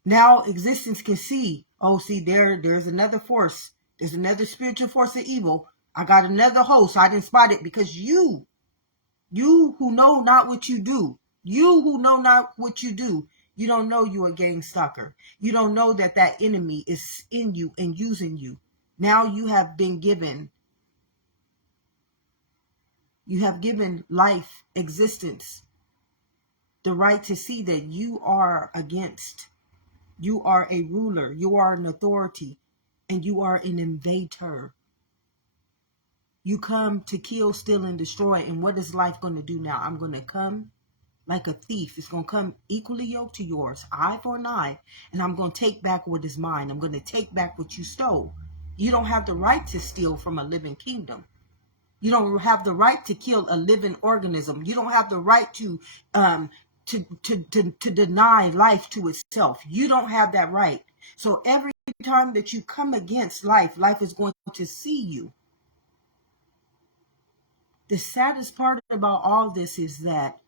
now existence can see, see, there's another force. There's another spiritual force of evil. I got another host. I didn't spot it because you who know not what you do, you don't know you're a gang stalker. You don't know that enemy is in you and using you. Now you have given life, existence, the right to see that you are you are a ruler, you are an authority, and you are an invader. You come to kill, steal, and destroy. And what is life going to do now? I'm going to come like a thief. It's going to come equally yoked to yours, eye for an eye. And I'm going to take back what is mine. I'm going to take back what you stole. You don't have the right to steal from a living kingdom. You don't have the right to kill a living organism. You don't have the right to deny life to itself. You don't have that right. So every time that you come against life, life is going to see you. The saddest part about all this is that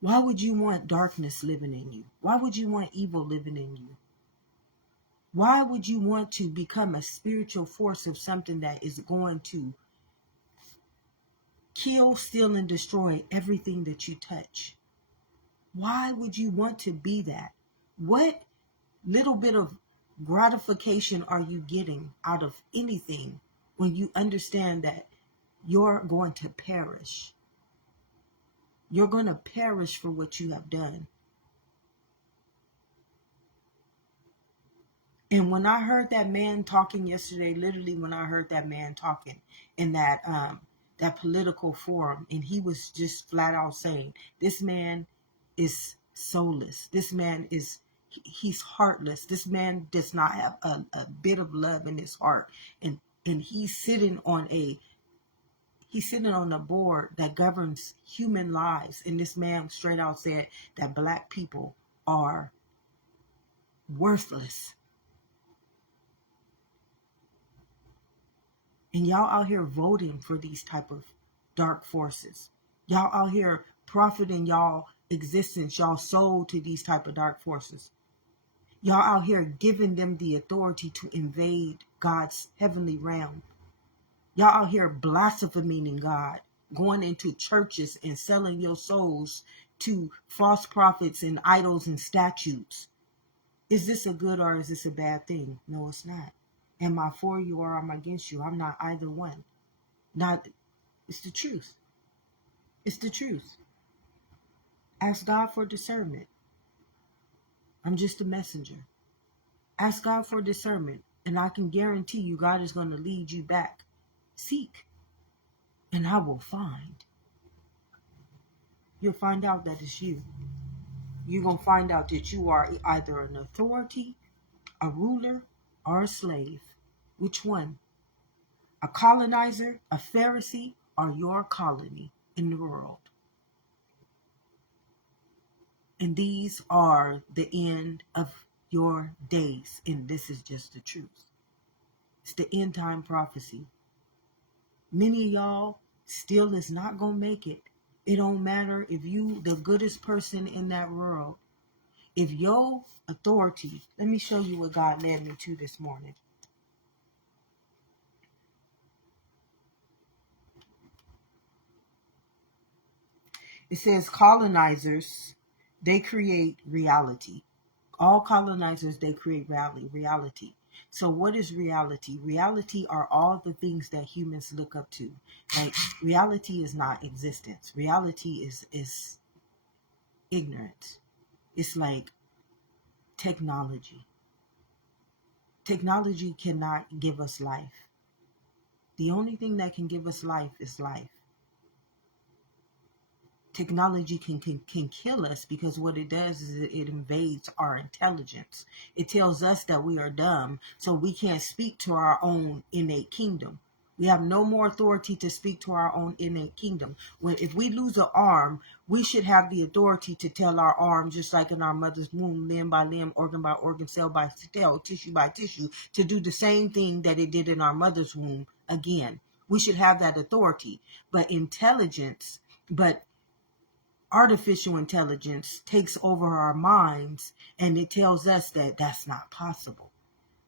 why would you want darkness living in you? Why would you want evil living in you? Why would you want to become a spiritual force of something that is going to kill, steal, and destroy everything that you touch? Why would you want to be that? What little bit of gratification are you getting out of anything when you understand that you're going to perish? You're going to perish for what you have done. And when I heard that man talking yesterday, literally when I heard that man talking in that political forum, and he was just flat out saying, this man is soulless. This man he's heartless. This man does not have a bit of love in his heart. And he's sitting on a board that governs human lives. And this man straight out said that black people are worthless. And y'all out here voting for these type of dark forces. Y'all out here profiting y'all existence, y'all soul to these type of dark forces. Y'all out here giving them the authority to invade God's heavenly realm. Y'all out here blaspheming God, going into churches and selling your souls to false prophets and idols and statues. Is this a good or is this a bad thing? No, it's not. Am I for you or am I against you? I'm not either one. It's the truth. It's the truth. Ask God for discernment. I'm just a messenger. Ask God for discernment, and I can guarantee you God is going to lead you back. Seek, and I will find. You'll find out that it's you. You're going to find out that you are either an authority, a ruler, or a slave. Which one? A colonizer, a Pharisee, or your colony in the world? And these are the end of your days. And this is just the truth. It's the end time prophecy. Many of y'all still is not going to make it. It don't matter if you the goodest person in that world. If your authority, let me show you what God led me to this morning. It says colonizers, they create reality. All colonizers, they create reality. So what is reality? Reality are all the things that humans look up to. Like reality is not existence. Reality is ignorance. It's like technology. Technology cannot give us life. The only thing that can give us life is life. Technology can kill us because what it does is it invades our intelligence. It tells us that we are dumb, so we can't speak to our own innate kingdom. We have no more authority to speak to our own innate kingdom. If we lose an arm, we should have the authority to tell our arm, just like in our mother's womb, limb by limb, organ by organ, cell by cell, tissue by tissue, to do the same thing that it did in our mother's womb again. We should have that authority. But artificial intelligence takes over our minds, and it tells us that that's not possible.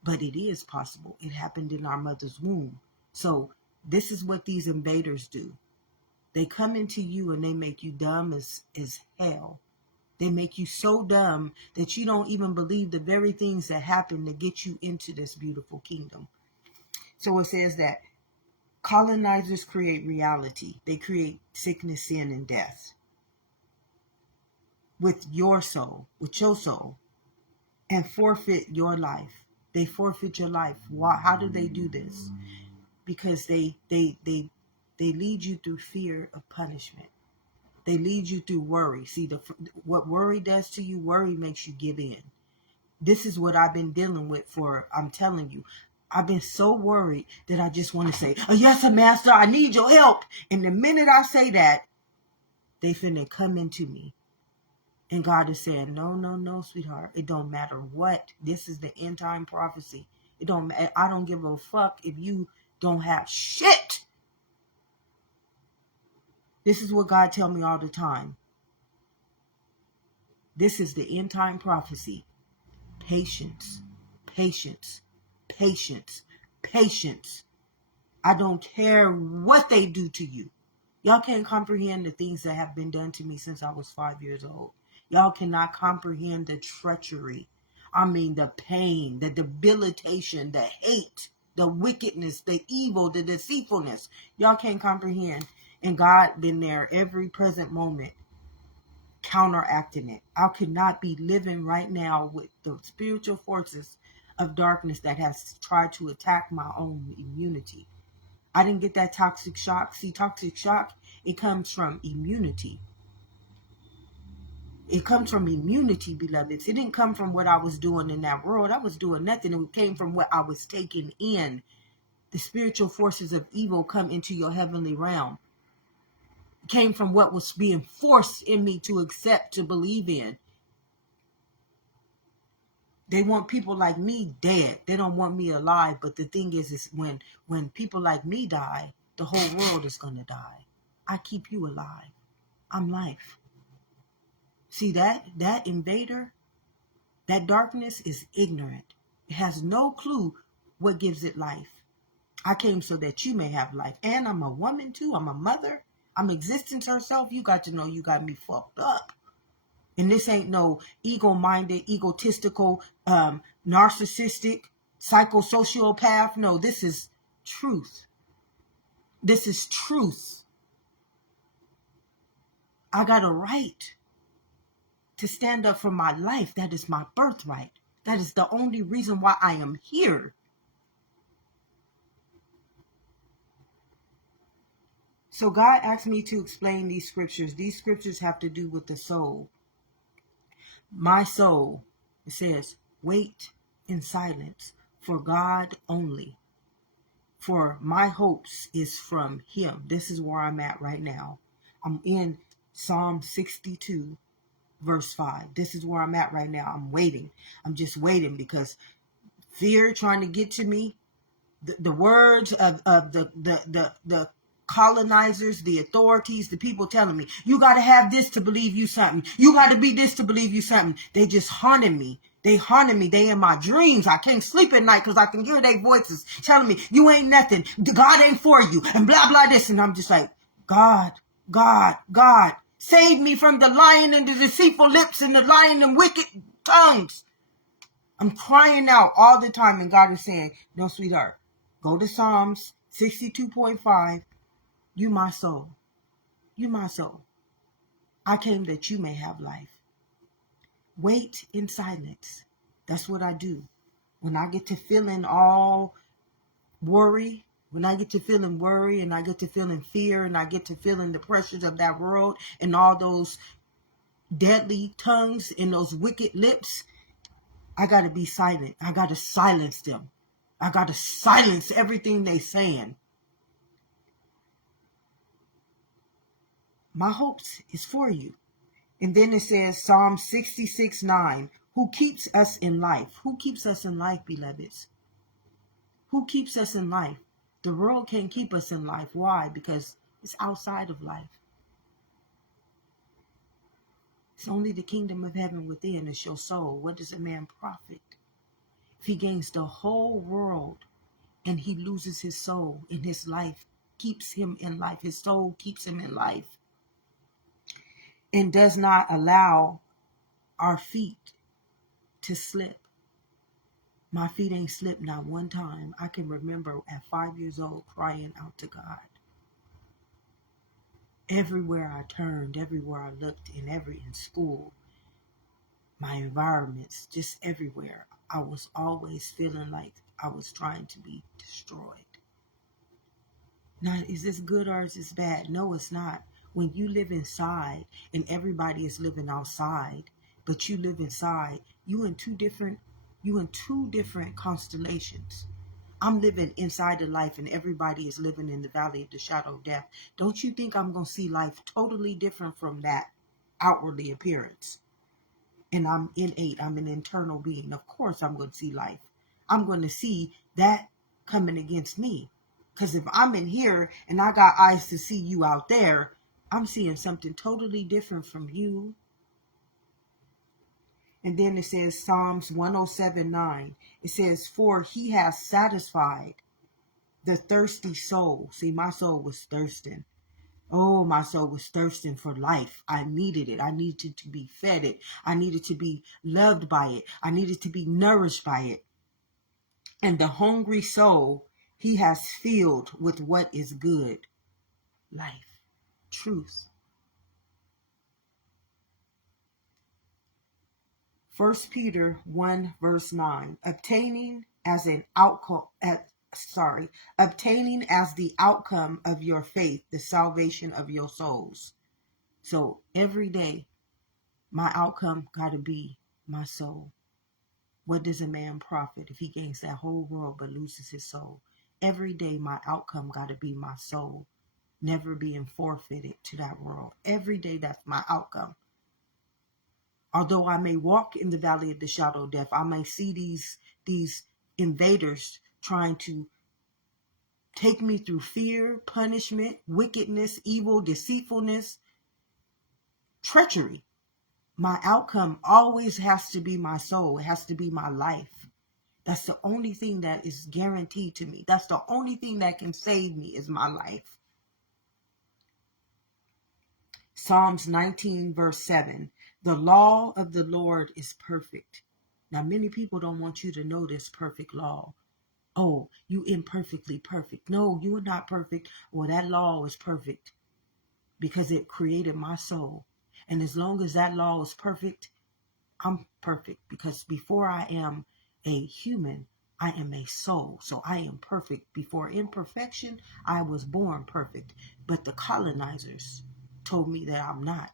But it is possible. It happened in our mother's womb. So this is what these invaders do. They come into you and they make you dumb as hell. They make you so dumb that you don't even believe the very things that happen to get you into this beautiful kingdom. So it says that colonizers create reality. They create sickness, sin, and death with your soul, and forfeit your life. They forfeit your life. Why? How do they do this? Because they lead you through fear of punishment. They lead you through worry. See, what worry does to you, worry makes you give in. This is what I've been dealing with I'm telling you, I've been so worried that I just want to say, oh, yes, master, I need your help. And the minute I say that, they finna come into me. And God is saying, no, sweetheart. It don't matter what. This is the end time prophecy. I don't give a fuck if you don't have shit. This is what God tell me all the time. This is the end time prophecy. Patience, patience, patience, patience. I don't care what they do to you. Y'all can't comprehend the things that have been done to me since I was 5 years old. Y'all cannot comprehend the treachery. I mean, the pain, the debilitation, the hate, the wickedness, the evil, the deceitfulness. Y'all can't comprehend. And God been there every present moment, counteracting it. I could not be living right now with the spiritual forces of darkness that has tried to attack my own immunity. I didn't get that toxic shock. See, toxic shock, it comes from immunity. It comes from immunity, beloveds. It didn't come from what I was doing in that world. I was doing nothing. It came from what I was taking in. The spiritual forces of evil come into your heavenly realm. It came from what was being forced in me to accept, to believe in. They want people like me dead. They don't want me alive. But the thing is when people like me die, the whole world is going to die. I keep you alive. I'm life. See that invader, that darkness is ignorant. It has no clue what gives it life. I came so that you may have life. And I'm a woman too. I'm a mother. I'm existence herself. You got to know you got me fucked up. And this ain't no ego-minded, egotistical, narcissistic, psychosociopath. No, this is truth. This is truth. I got a right to stand up for my life. That is my birthright. That is the only reason why I am here. So God asked me to explain these scriptures. These scriptures have to do with the soul. My soul, it says, wait in silence for God only. For my hopes is from him. This is where I'm at right now. I'm in Psalm 62. Verse 5. This is where I'm at right now. I'm waiting. I'm just waiting because fear trying to get to me. The words of the colonizers, the authorities, the people telling me, you got to have this to believe you something. You got to be this to believe you something. They just haunted me. They haunted me. They in my dreams. I can't sleep at night because I can hear their voices telling me, you ain't nothing. God ain't for you. And blah, blah, this. And I'm just like, God, God, God, save me from the lying and the deceitful lips and the lying and wicked tongues. I'm crying out all the time. And God is saying, no, sweetheart, go to Psalms 62.5. You my soul. You my soul. I came that you may have life. Wait in silence. That's what I do. When I get to feeling all worry, when I get to feeling worry and I get to feeling fear and I get to feeling the pressures of that world and all those deadly tongues and those wicked lips, I got to be silent. I got to silence them. I got to silence everything they saying. My hopes is for you. And then it says Psalm 66:9, who keeps us in life? Who keeps us in life, beloveds? Who keeps us in life? The world can't keep us in life. Why? Because it's outside of life. It's only the kingdom of heaven within is your soul. What does a man profit if he gains the whole world and he loses his soul in his life? Keeps him in life. His soul keeps him in life and does not allow our feet to slip. My feet ain't slipped not one time. I can remember at 5 years old crying out to God. Everywhere I turned, everywhere I looked, in school, my environments, just everywhere, I was always feeling like I was trying to be destroyed. Now, is this good or is this bad? No, it's not. When you live inside and everybody is living outside, but you live inside, you in two different constellations. I'm living inside of life and everybody is living in the valley of the shadow of death. Don't you think I'm going to see life totally different from that outwardly appearance? And I'm innate. I'm an internal being. Of course I'm going to see life. I'm going to see that coming against me. Because if I'm in here and I got eyes to see you out there, I'm seeing something totally different from you. And then it says Psalms 107:9. It says, for he has satisfied the thirsty soul. See, my soul was thirsting. Oh, my soul was thirsting for life. I needed it. I needed to be fed it. I needed to be loved by it. I needed to be nourished by it. And the hungry soul he has filled with what is good. Life. Truth. 1 Peter 1 verse 9. Obtaining as the outcome of your faith, the salvation of your souls. So every day, my outcome got to be my soul. What does a man profit if he gains that whole world but loses his soul? Every day, my outcome got to be my soul, never being forfeited to that world. Every day, that's my outcome. Although I may walk in the valley of the shadow of death, I may see these invaders trying to take me through fear, punishment, wickedness, evil, deceitfulness, treachery. My outcome always has to be my soul. It has to be my life. That's the only thing that is guaranteed to me. That's the only thing that can save me is my life. Psalms 19 verse 7. The law of the Lord is perfect. Now, many people don't want you to know this perfect law. Oh, you imperfectly perfect. No, you are not perfect. Well, that law is perfect because it created my soul. And as long as that law is perfect, I'm perfect, because before I am a human, I am a soul. So I am perfect. Before imperfection, I was born perfect. But the colonizers told me that I'm not.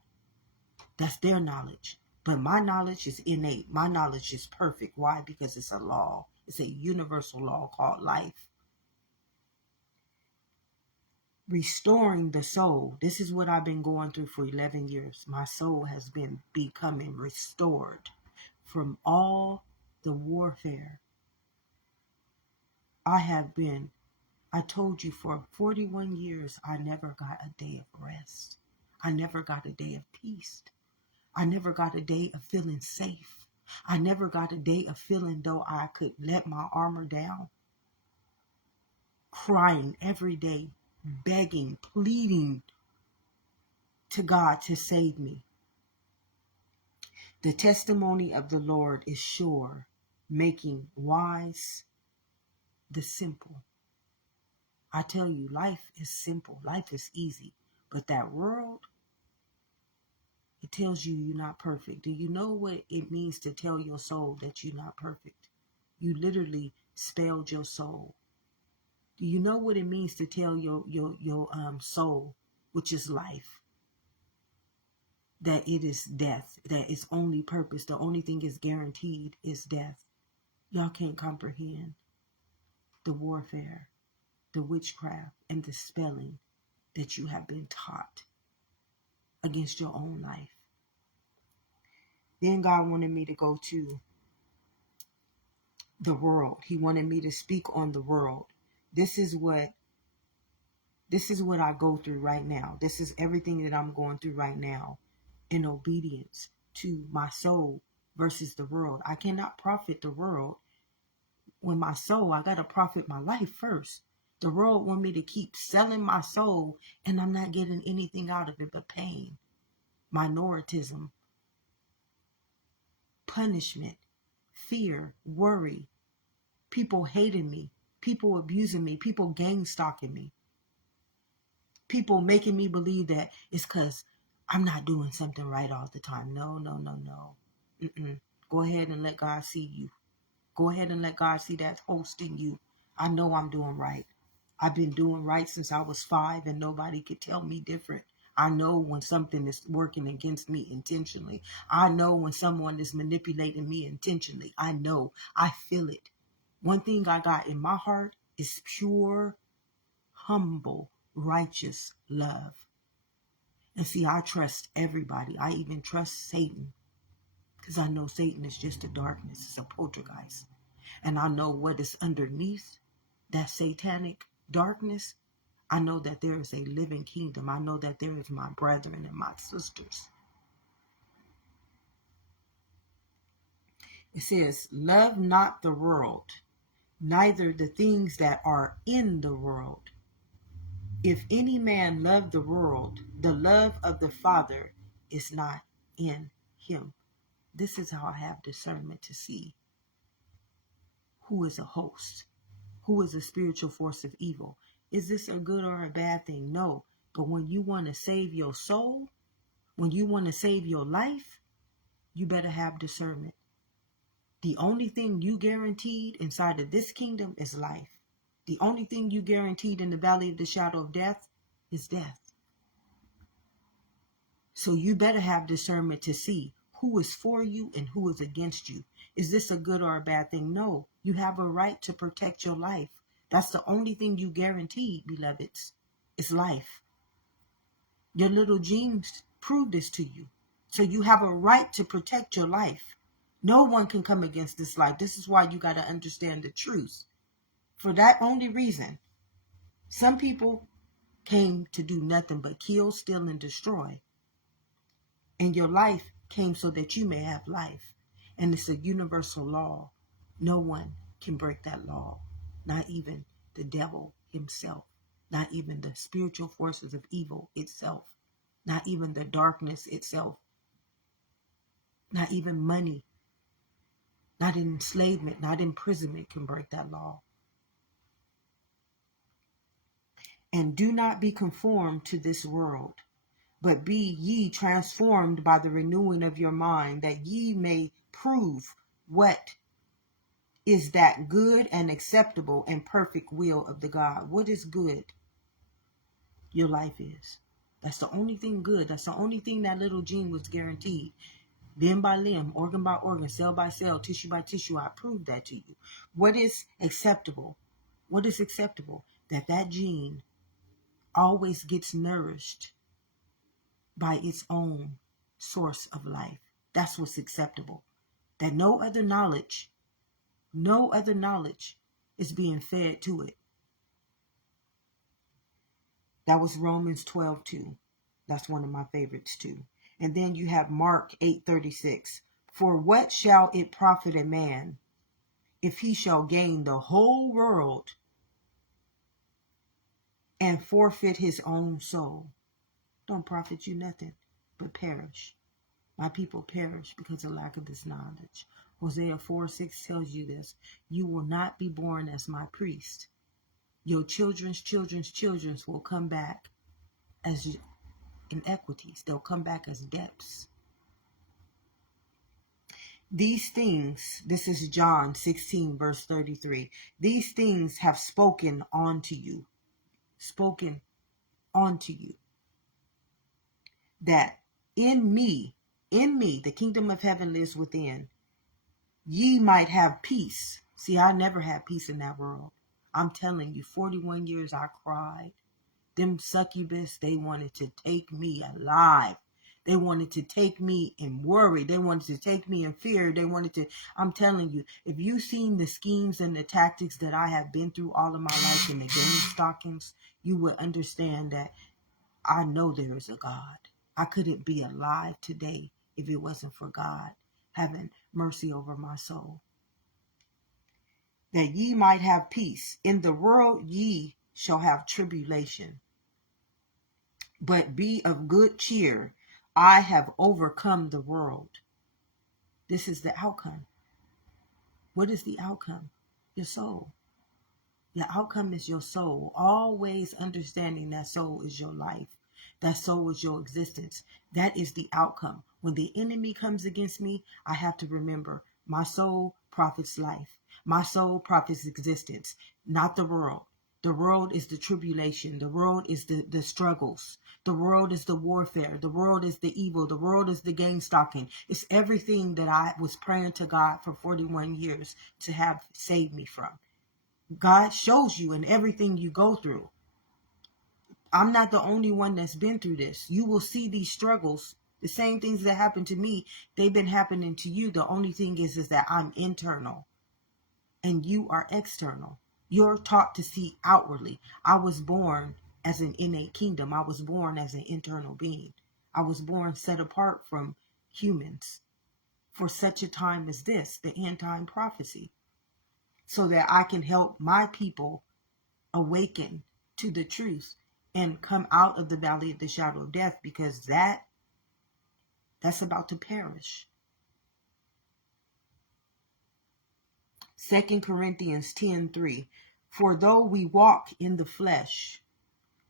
That's their knowledge. But my knowledge is innate. My knowledge is perfect. Why? Because it's a law. It's a universal law called life. Restoring the soul. This is what I've been going through for 11 years. My soul has been becoming restored from all the warfare. I I told you for 41 years, I never got a day of rest. I never got a day of peace. I never got a day of feeling safe. I never got a day of feeling though I could let my armor down. Crying every day, begging, pleading to God to save me. The testimony of the Lord is sure, making wise the simple. I tell you, life is simple. Life is easy. But that world, it tells you you're not perfect. Do you know what it means to tell your soul that you're not perfect? You literally spelled your soul. Do you know what it means to tell your soul, which is life, that it is death, that its only purpose, the only thing is guaranteed is death? Y'all can't comprehend the warfare, the witchcraft, and the spelling that you have been taught against your own life. Then God wanted me to go to the world. He wanted me to speak on the world. This is what I go through right now. This is everything that I'm going through right now in obedience to my soul versus the world. I cannot profit the world when my soul, I got to profit my life first. The world want me to keep selling my soul and I'm not getting anything out of it but pain, minoritism, punishment, fear, worry, people hating me, people abusing me, people gang stalking me, people making me believe that it's because I'm not doing something right all the time. No, no, no, no. Go ahead and let God see you. Go ahead and let God see that host in you. I know I'm doing right. I've been doing right since I was 5 and nobody could tell me different. I know when something is working against me intentionally. I know when someone is manipulating me intentionally. I know. I feel it. One thing I got in my heart is pure, humble, righteous love. And see, I trust everybody. I even trust Satan because I know Satan is just a darkness. It's a poltergeist. And I know what is underneath that satanic darkness. I know that there is a living kingdom. I know that there is my brethren and my sisters. It says, love not the world, neither the things that are in the world. If any man love the world, the love of the Father is not in him. This is how I have discernment to see who is a host, who is a spiritual force of evil. Is this a good or a bad thing? No. But when you want to save your soul, when you want to save your life, you better have discernment. The only thing you guaranteed inside of this kingdom is life. The only thing you guaranteed in the valley of the shadow of death is death. So you better have discernment to see who is for you and who is against you. Is this a good or a bad thing? No. You have a right to protect your life. That's the only thing you guaranteed, beloveds, is life. Your little genes prove this to you. So you have a right to protect your life. No one can come against this life. This is why you got to understand the truth. For that only reason, some people came to do nothing but kill, steal, and destroy. And your life came so that you may have life. And it's a universal law. No one can break that law. Not even the devil himself. Not even the spiritual forces of evil itself. Not even the darkness itself. Not even money. Not enslavement. Not imprisonment can break that law. And do not be conformed to this world, but be ye transformed by the renewing of your mind, that ye may prove what is that good and acceptable and perfect will of the God. What is good? Your life is. That's the only thing good. That's the only thing that little gene was guaranteed. Limb by limb, organ by organ, cell by cell, tissue by tissue. I proved that to you. What is acceptable? What is acceptable? That gene always gets nourished by its own source of life. That's what's acceptable. That no other knowledge is being fed to it. That was Romans 12:2. That's one of my favorites too. And then you have Mark 8:36. For what shall it profit a man if he shall gain the whole world and forfeit his own soul? Don't profit you nothing, but perish. My people perish because of lack of this knowledge. Hosea 4:6 tells you this. You will not be born as my priest. Your children's children's children will come back as inequities. They'll come back as debts. These things, this is John 16, verse 33. These things have spoken unto you, that in me, the kingdom of heaven lives within, ye might have peace. See, I never had peace in that world. I'm telling you, 41 years I cried. Them succubus, they wanted to take me alive. They wanted to take me in worry. They wanted to take me in fear. I'm telling you, if you've seen the schemes and the tactics that I have been through all of my life in the game stockings, you would understand that I know there is a God. I couldn't be alive today if it wasn't for God having mercy over my soul. That ye might have peace. In the world ye shall have tribulation. But be of good cheer. I have overcome the world. This is the outcome. What is the outcome? Your soul. The outcome is your soul. Always understanding that soul is your life. That soul is your existence. That is the outcome. When the enemy comes against me, I have to remember my soul profits life. My soul profits existence, not the world. The world is the tribulation. The world is the struggles. The world is the warfare. The world is the evil. The world is the game stalking. It's everything that I was praying to God for 41 years to have saved me from. God shows you in everything you go through. I'm not the only one that's been through this. You will see these struggles. The same things that happened to me, they've been happening to you. The only thing is that I'm internal and you are external. You're taught to see outwardly. I was born as an innate kingdom. I was born as an internal being. I was born set apart from humans for such a time as this, the end time prophecy, so that I can help my people awaken to the truth and come out of the valley of the shadow of death, because that's about to perish. 2 Corinthians 10:3. For though we walk in the flesh,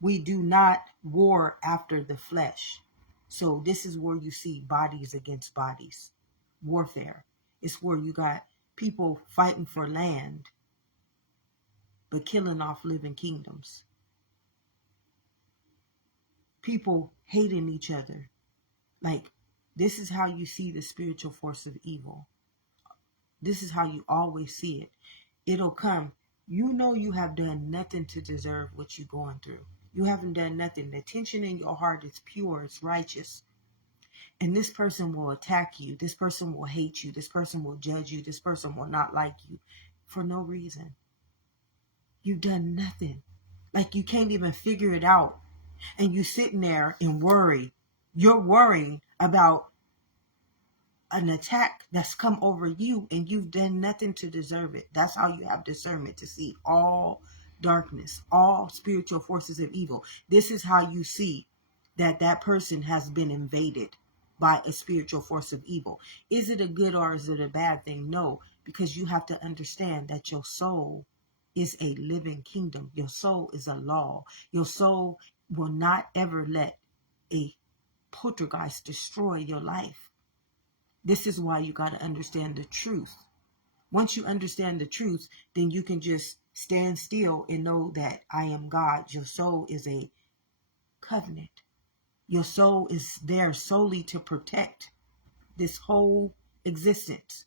we do not war after the flesh. So this is where you see bodies against bodies. Warfare. It's where you got people fighting for land, but killing off living kingdoms. People hating each other. Like, this is how you see the spiritual force of evil. This is how you always see it. It'll come. You know you have done nothing to deserve what you're going through. You haven't done nothing. The tension in your heart is pure, it's righteous. And this person will attack you. This person will hate you. This person will judge you. This person will not like you for no reason. You've done nothing. Like, you can't even figure it out. And you sitting there and worry. You're worrying about an attack that's come over you, and you've done nothing to deserve it. That's how you have discernment to see all darkness, all spiritual forces of evil. This is how you see that that person has been invaded by a spiritual force of evil. Is it a good or is it a bad thing? No, because you have to understand that your soul is a living kingdom. Your soul is a law. Your soul will not ever let a poltergeist destroy your life. This is why you got to understand the truth. Once you understand the truth, then you can just stand still and know that I am God. Your soul is a covenant. Your soul is there solely to protect this whole existence.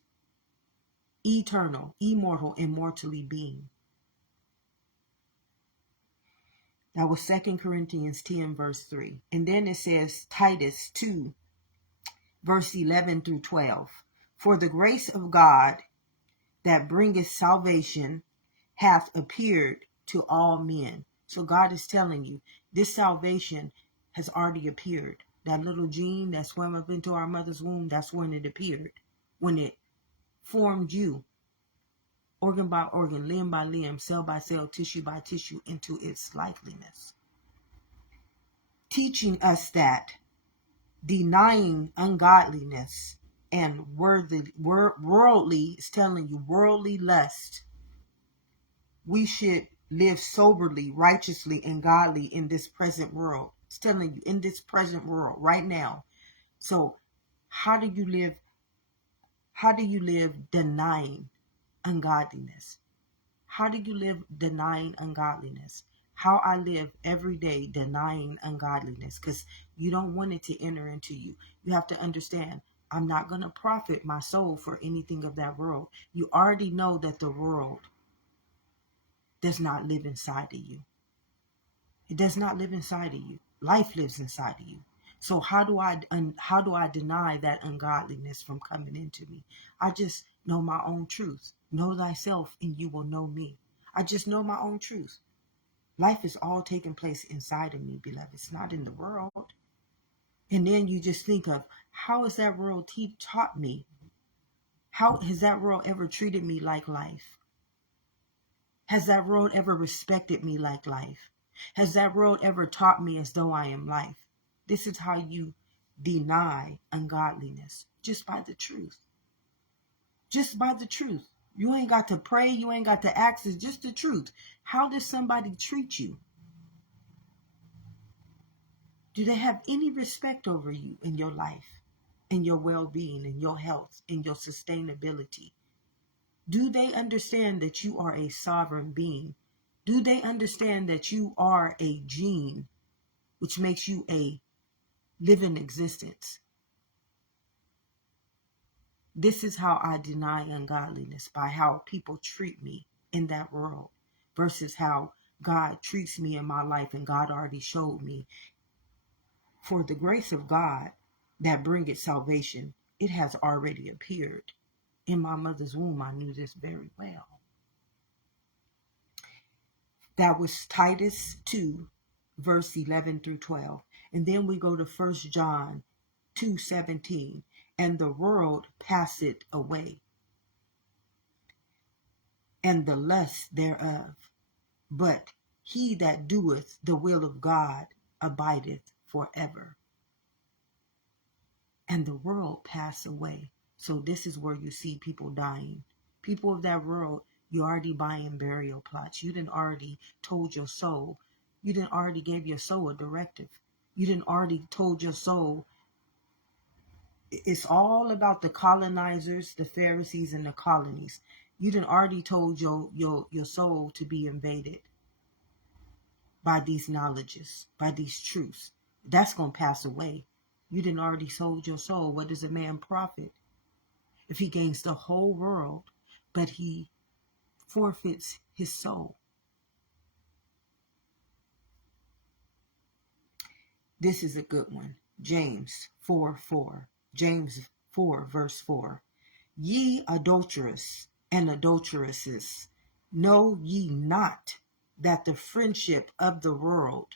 Eternal, immortal, immortally being. That was 2 Corinthians 10, verse 3. And then it says Titus 2, verse 11 through 12. For the grace of God that bringeth salvation hath appeared to all men. So God is telling you This salvation has already appeared. That little gene that swam up into our mother's womb, that's when it appeared. When it formed you, organ by organ, limb by limb, cell by cell, tissue by tissue, into its likeness. Teaching us that denying ungodliness and worldly, is telling you, worldly lust, we should live soberly, righteously, and godly in this present world. It's telling you, in this present world, right now. So how do you live? How do you live denying ungodliness? How do you live denying ungodliness? How I live every day denying ungodliness, because you don't want it to enter into you. You have to understand, I'm not going to profit my soul for anything of that world. You already know that the world does not live inside of you. It does not live inside of you. Life lives inside of you. So how do I deny that ungodliness from coming into me? I just know my own truth. Know thyself and you will know me. I just know my own truth. Life is all taking place inside of me, beloved. It's not in the world. And then you just think of, how has that world taught me? How has that world ever treated me like life? Has that world ever respected me like life? Has that world ever taught me as though I am life? This is how you deny ungodliness, just by the truth. Just by the truth. You ain't got to pray. You ain't got to ask. It's just the truth. How does somebody treat you? Do they have any respect over you in your life, in your well-being, in your health, in your sustainability? Do they understand that you are a sovereign being? Do they understand that you are a gene, which makes you a living existence? This is how I deny ungodliness, by how people treat me in that world versus how God treats me in my life. And God already showed me, for the grace of God that bringeth salvation, it has already appeared. In my mother's womb, I knew this very well. That was Titus 2, verse 11 through 12. And then we go to 1 John 2:17. And the world passeth away, and the lust thereof. But he that doeth the will of God abideth forever. And the world pass away. So this is where you see people dying. People of that world, you already buying burial plots. You didn't already told your soul. You didn't already gave your soul a directive. You didn't already told your soul. It's all about the colonizers, the Pharisees, and the colonies. You done already told your soul to be invaded by these knowledges, by these truths. That's going to pass away. You done already sold your soul. What does a man profit if he gains the whole world, but he forfeits his soul? This is a good one. James 4:4. James 4, verse 4. Ye adulterous and adulteresses, know ye not that the friendship of the world,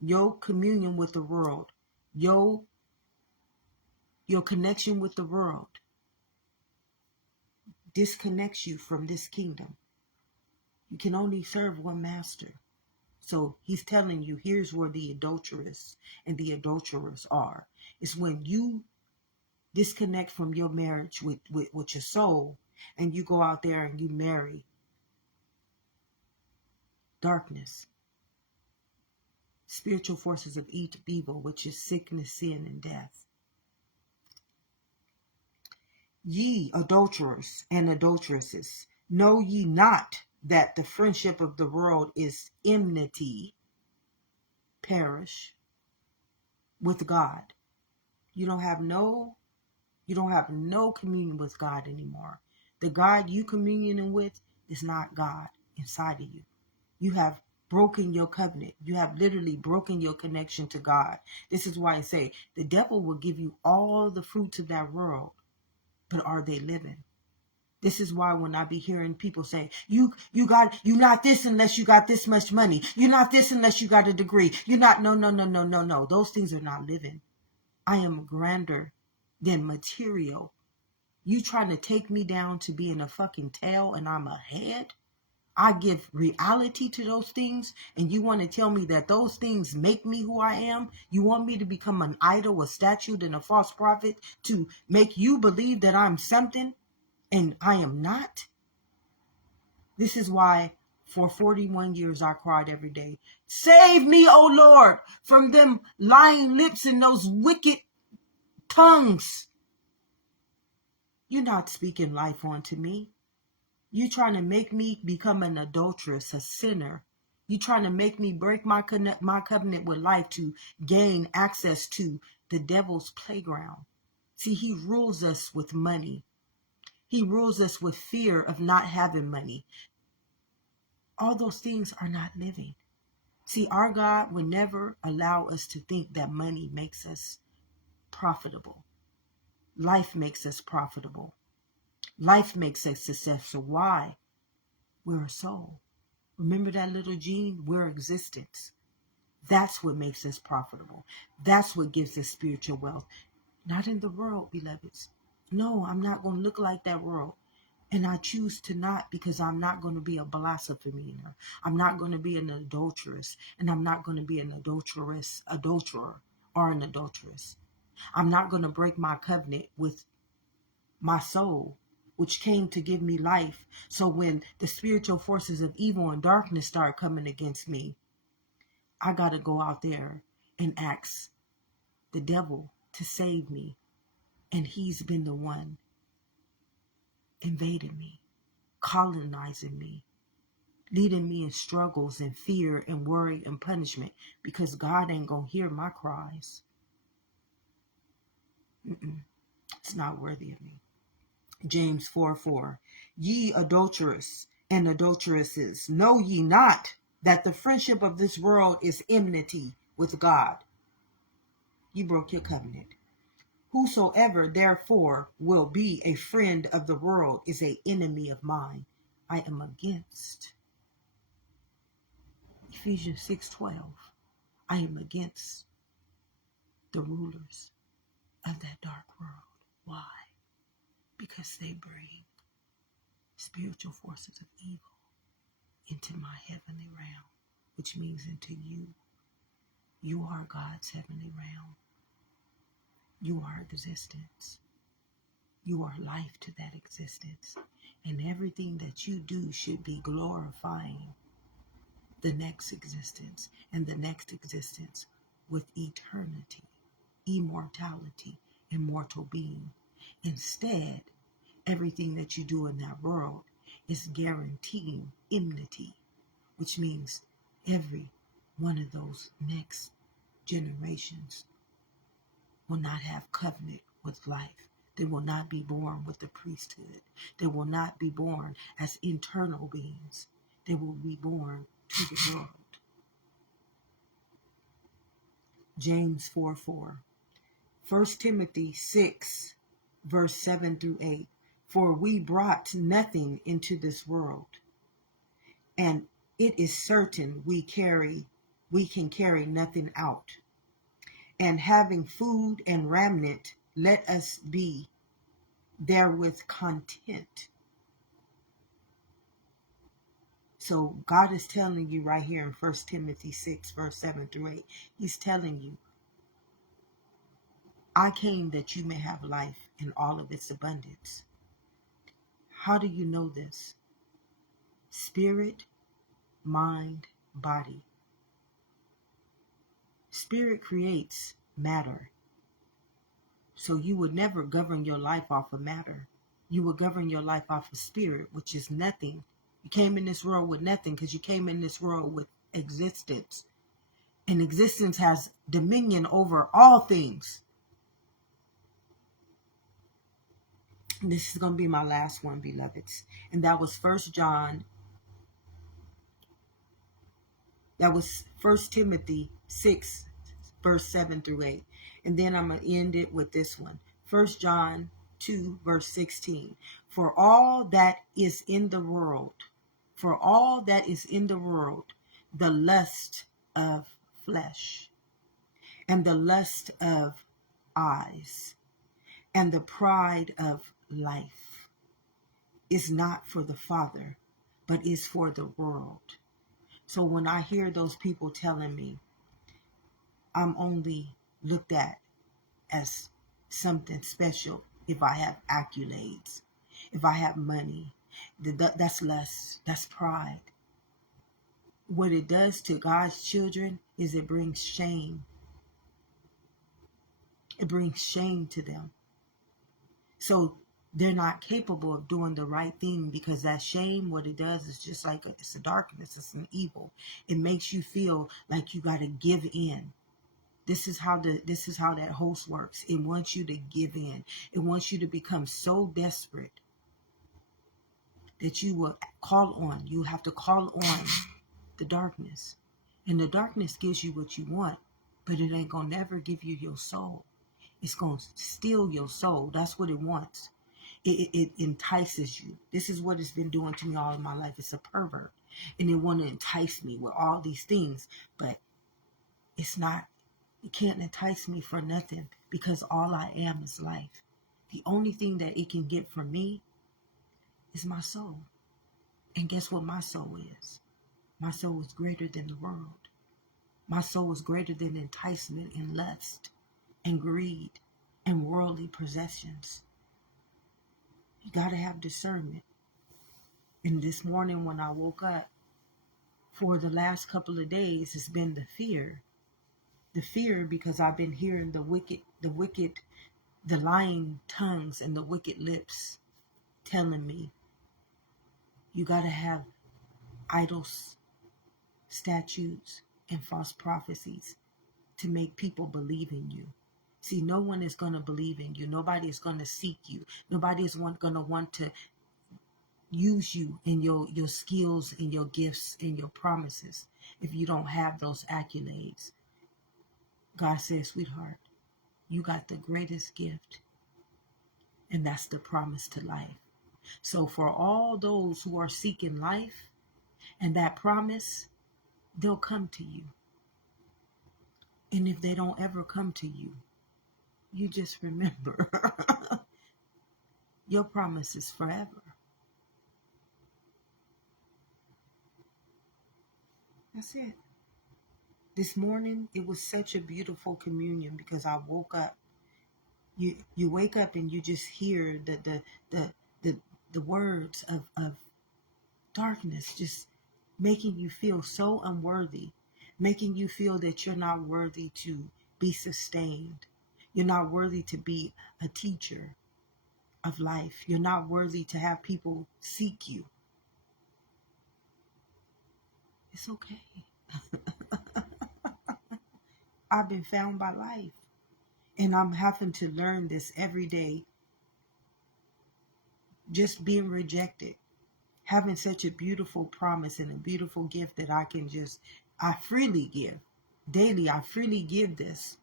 your communion with the world, your connection with the world, disconnects you from this kingdom. You can only serve one master. So he's telling you, here's where the adulteress and the adulterers are. It's when you disconnect from your marriage with your soul, and you go out there and you marry darkness, spiritual forces of evil, which is sickness, sin, and death. Ye adulterers and adulteresses, know ye not that the friendship of the world is enmity, perish, with God? You don't have no communion with God anymore. The God you communing with is not God inside of you. You have broken your covenant. You have literally broken your connection to God. This is why I say the devil will give you all the fruits of that world, but are they living? This is why when I be hearing people say, you not this unless you got this much money. You're not this unless you got a degree. You're not, no. Those things are not living. I am grander than material. You trying to take me down to being a fucking tail and I'm a head? I give reality to those things, and you want to tell me that those things make me who I am? You want me to become an idol, a statue, and a false prophet to make you believe that I'm something and I am not? This is why for 41 years I cried every day, save me, O Lord, from them lying lips and those wicked tongues. You're not speaking life onto me. You trying to make me become an adulteress, a sinner. You trying to make me break my covenant with life to gain access to the devil's playground. See, he rules us with money. He rules us with fear of not having money. All those things are not living. See, our God would never allow us to think that money makes us profitable. Life makes us profitable. Life makes us successful. Why? We're a soul. Remember that little gene? We're existence. That's what makes us profitable. That's what gives us spiritual wealth. Not in the world, beloveds. No, I'm not going to look like that world. And I choose to not, because I'm not going to be a blasphemer. I'm not going to be an adulteress. And I'm not going to be an adulterer, or an adulteress. I'm not going to break my covenant with my soul, which came to give me life. So when the spiritual forces of evil and darkness start coming against me, I got to go out there and ask the devil to save me. And he's been the one invading me, colonizing me, leading me in struggles and fear and worry and punishment, because God ain't going to hear my cries. It's not worthy of me. James 4:4. Ye adulterers and adulteresses, know ye not that the friendship of this world is enmity with God? You broke your covenant. Whosoever therefore will be a friend of the world is an enemy of mine. I am against. Ephesians 6:12. I am against the rulers of that dark world. Why? Because they bring spiritual forces of evil into my heavenly realm, which means into you. You are God's heavenly realm. You are existence. You are life to that existence. And everything that you do should be glorifying the next existence and the next existence with eternity, immortality, immortal being. Instead, everything that you do in that world is guaranteeing enmity, which means every one of those next generations will not have covenant with life. They will not be born with the priesthood. They will not be born as internal beings. They will be born to the world. James 4:4. 1 Timothy 6, verse 7 through 8. For we brought nothing into this world, and it is certain we can carry nothing out. And having food and raiment, let us be therewith content. So God is telling you right here in 1 Timothy 6, verse 7 through 8, he's telling you, I came that you may have life in all of its abundance. How do you know this? Spirit, mind, body. Spirit creates matter. So you would never govern your life off of matter. You would govern your life off of spirit, which is nothing. You came in this world with nothing because you came in this world with existence. And existence has dominion over all things. And this is going to be my last one, beloveds. And that was 1 Timothy 6, verse 7 through 8. And then I'm going to end it with this one. 1 John 2, verse 16. For all that is in the world, for all that is in the world, the lust of flesh, and the lust of eyes, and the pride of life is not for the Father, but is for the world. So when I hear those people telling me I'm only looked at as something special if I have accolades, if I have money, that's lust, that's pride. What it does to God's children is it brings shame. It brings shame to them. So they're not capable of doing the right thing, because that shame, what it does is just like it's a darkness, it's an evil. It makes you feel like you got to give in. This is how that host works. It wants you to give in. It wants you to become so desperate that you have to call on the darkness. And the darkness gives you what you want, but it ain't gonna never give you your soul. It's gonna steal your soul. That's what it wants. It entices you. This is what it's been doing to me all of my life. It's a pervert. And it want to entice me with all these things, but it's not. It can't entice me for nothing, because all I am is life. The only thing that it can get from me is my soul. And guess what my soul is? My soul is greater than the world. My soul is greater than enticement and lust and greed and worldly possessions. You got to have discernment. And this morning when I woke up, for the last couple of days, it's been the fear. The fear, because I've been hearing the lying tongues and the wicked lips telling me, you got to have idols, statues, and false prophecies to make people believe in you. See, no one is going to believe in you. Nobody is going to seek you. Nobody is going to want to use you in your skills and your gifts and your promises if you don't have those accolades. God says, sweetheart, you got the greatest gift, and that's the promise to life. So for all those who are seeking life and that promise, they'll come to you. And if they don't ever come to you, you just remember your promise is forever. That's it. This morning, it was such a beautiful communion, because I woke up. You wake up and you just hear the words of darkness just making you feel so unworthy, making you feel that you're not worthy to be sustained. You're not worthy to be a teacher of life. You're not worthy to have people seek you. It's okay. I've been found by life. And I'm having to learn this every day. Just being rejected. Having such a beautiful promise and a beautiful gift that I freely give. Daily, I freely give this.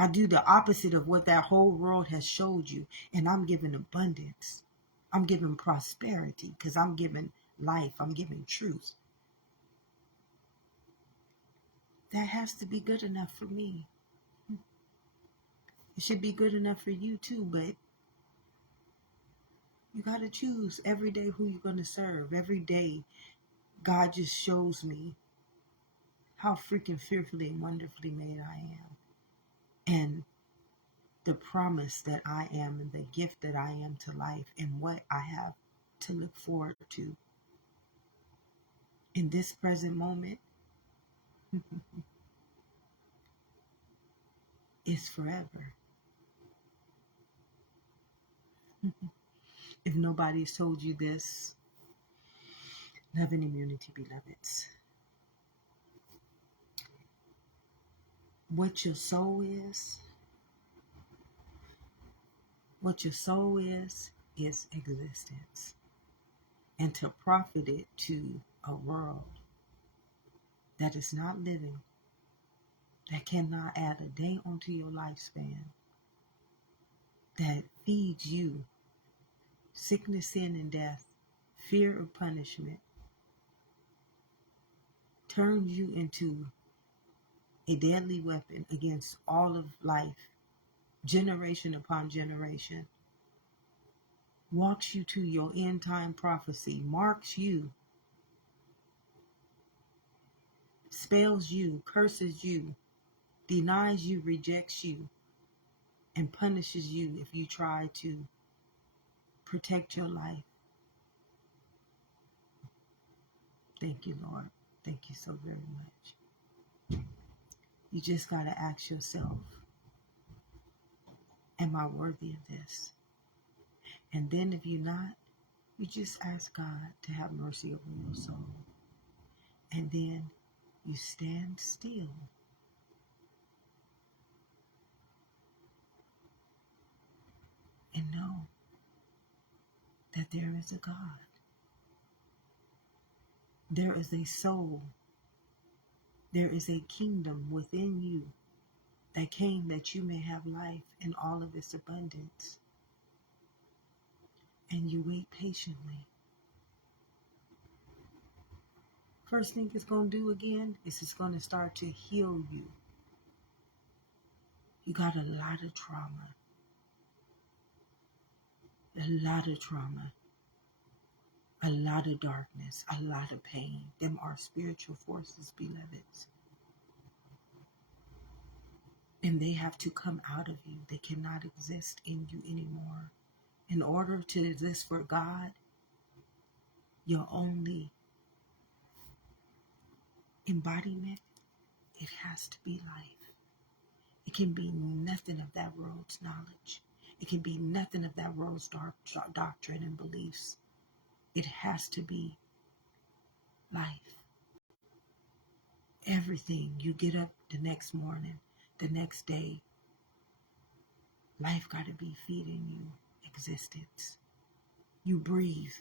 I do the opposite of what that whole world has showed you. And I'm giving abundance. I'm giving prosperity, because I'm giving life. I'm giving truth. That has to be good enough for me. It should be good enough for you too, but you got to choose every day who you're going to serve. Every day, God just shows me how freaking fearfully and wonderfully made I am. And the promise that I am, and the gift that I am to life, and what I have to look forward to in this present moment is forever. If nobody's told you this, love and immunity, beloveds. What your soul is existence. And to profit it to a world that is not living, that cannot add a day onto your lifespan, that feeds you sickness, sin, and death, fear of punishment, turns you into a deadly weapon against all of life, generation upon generation, walks you to your end time prophecy, marks you, spells you, curses you, denies you, rejects you, and punishes you if you try to protect your life. Thank you, Lord. Thank you so very much. You just got to ask yourself, am I worthy of this? And then if you're not, you just ask God to have mercy over your soul. And then you stand still and know that there is a God. There is a soul. There is a kingdom within you that came that you may have life in all of its abundance. And you wait patiently. First thing it's going to do again is it's going to start to heal you. You got a lot of trauma. A lot of trauma. A lot of darkness. A lot of pain. Them are spiritual forces, beloveds. And they have to come out of you. They cannot exist in you anymore. In order to exist for God, your only embodiment, it has to be life. It can be nothing of that world's knowledge. It can be nothing of that world's doctrine and beliefs. It has to be life. Everything. You get up the next morning, the next day, life got to be feeding you existence. You breathe.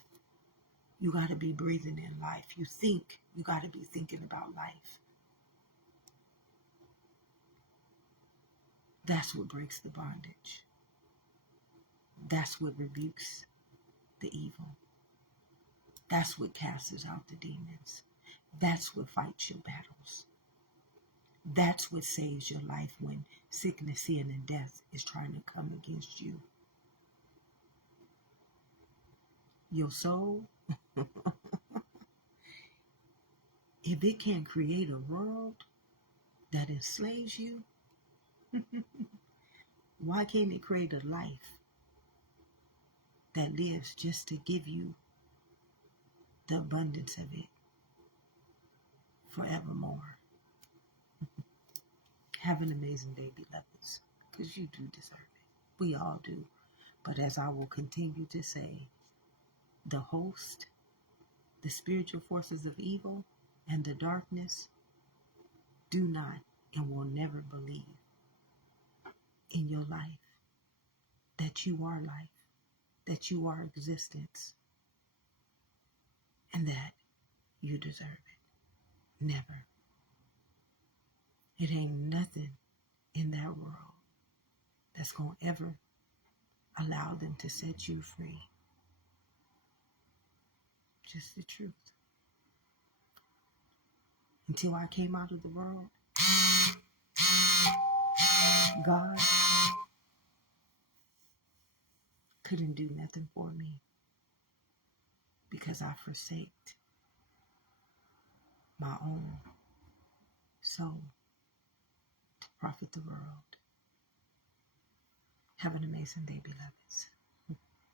You got to be breathing in life. You think. You got to be thinking about life. That's what breaks the bondage. That's what rebukes the evil. That's what casts out the demons. That's what fights your battles. That's what saves your life when sickness, sin, and death is trying to come against you. Your soul, if it can create a world that enslaves you, why can't it create a life that lives just to give you the abundance of it forevermore? Have an amazing day, beloveds, because you do deserve it. We all do. But as I will continue to say, the host, the spiritual forces of evil, and the darkness do not and will never believe in your life that you are life, that you are existence, and that you deserve it. Never. It ain't nothing in that world that's going to ever allow them to set you free. Just the truth. Until I came out of the world, God couldn't do nothing for me because I forsaked my own soul to profit the world. Have an amazing day, beloveds.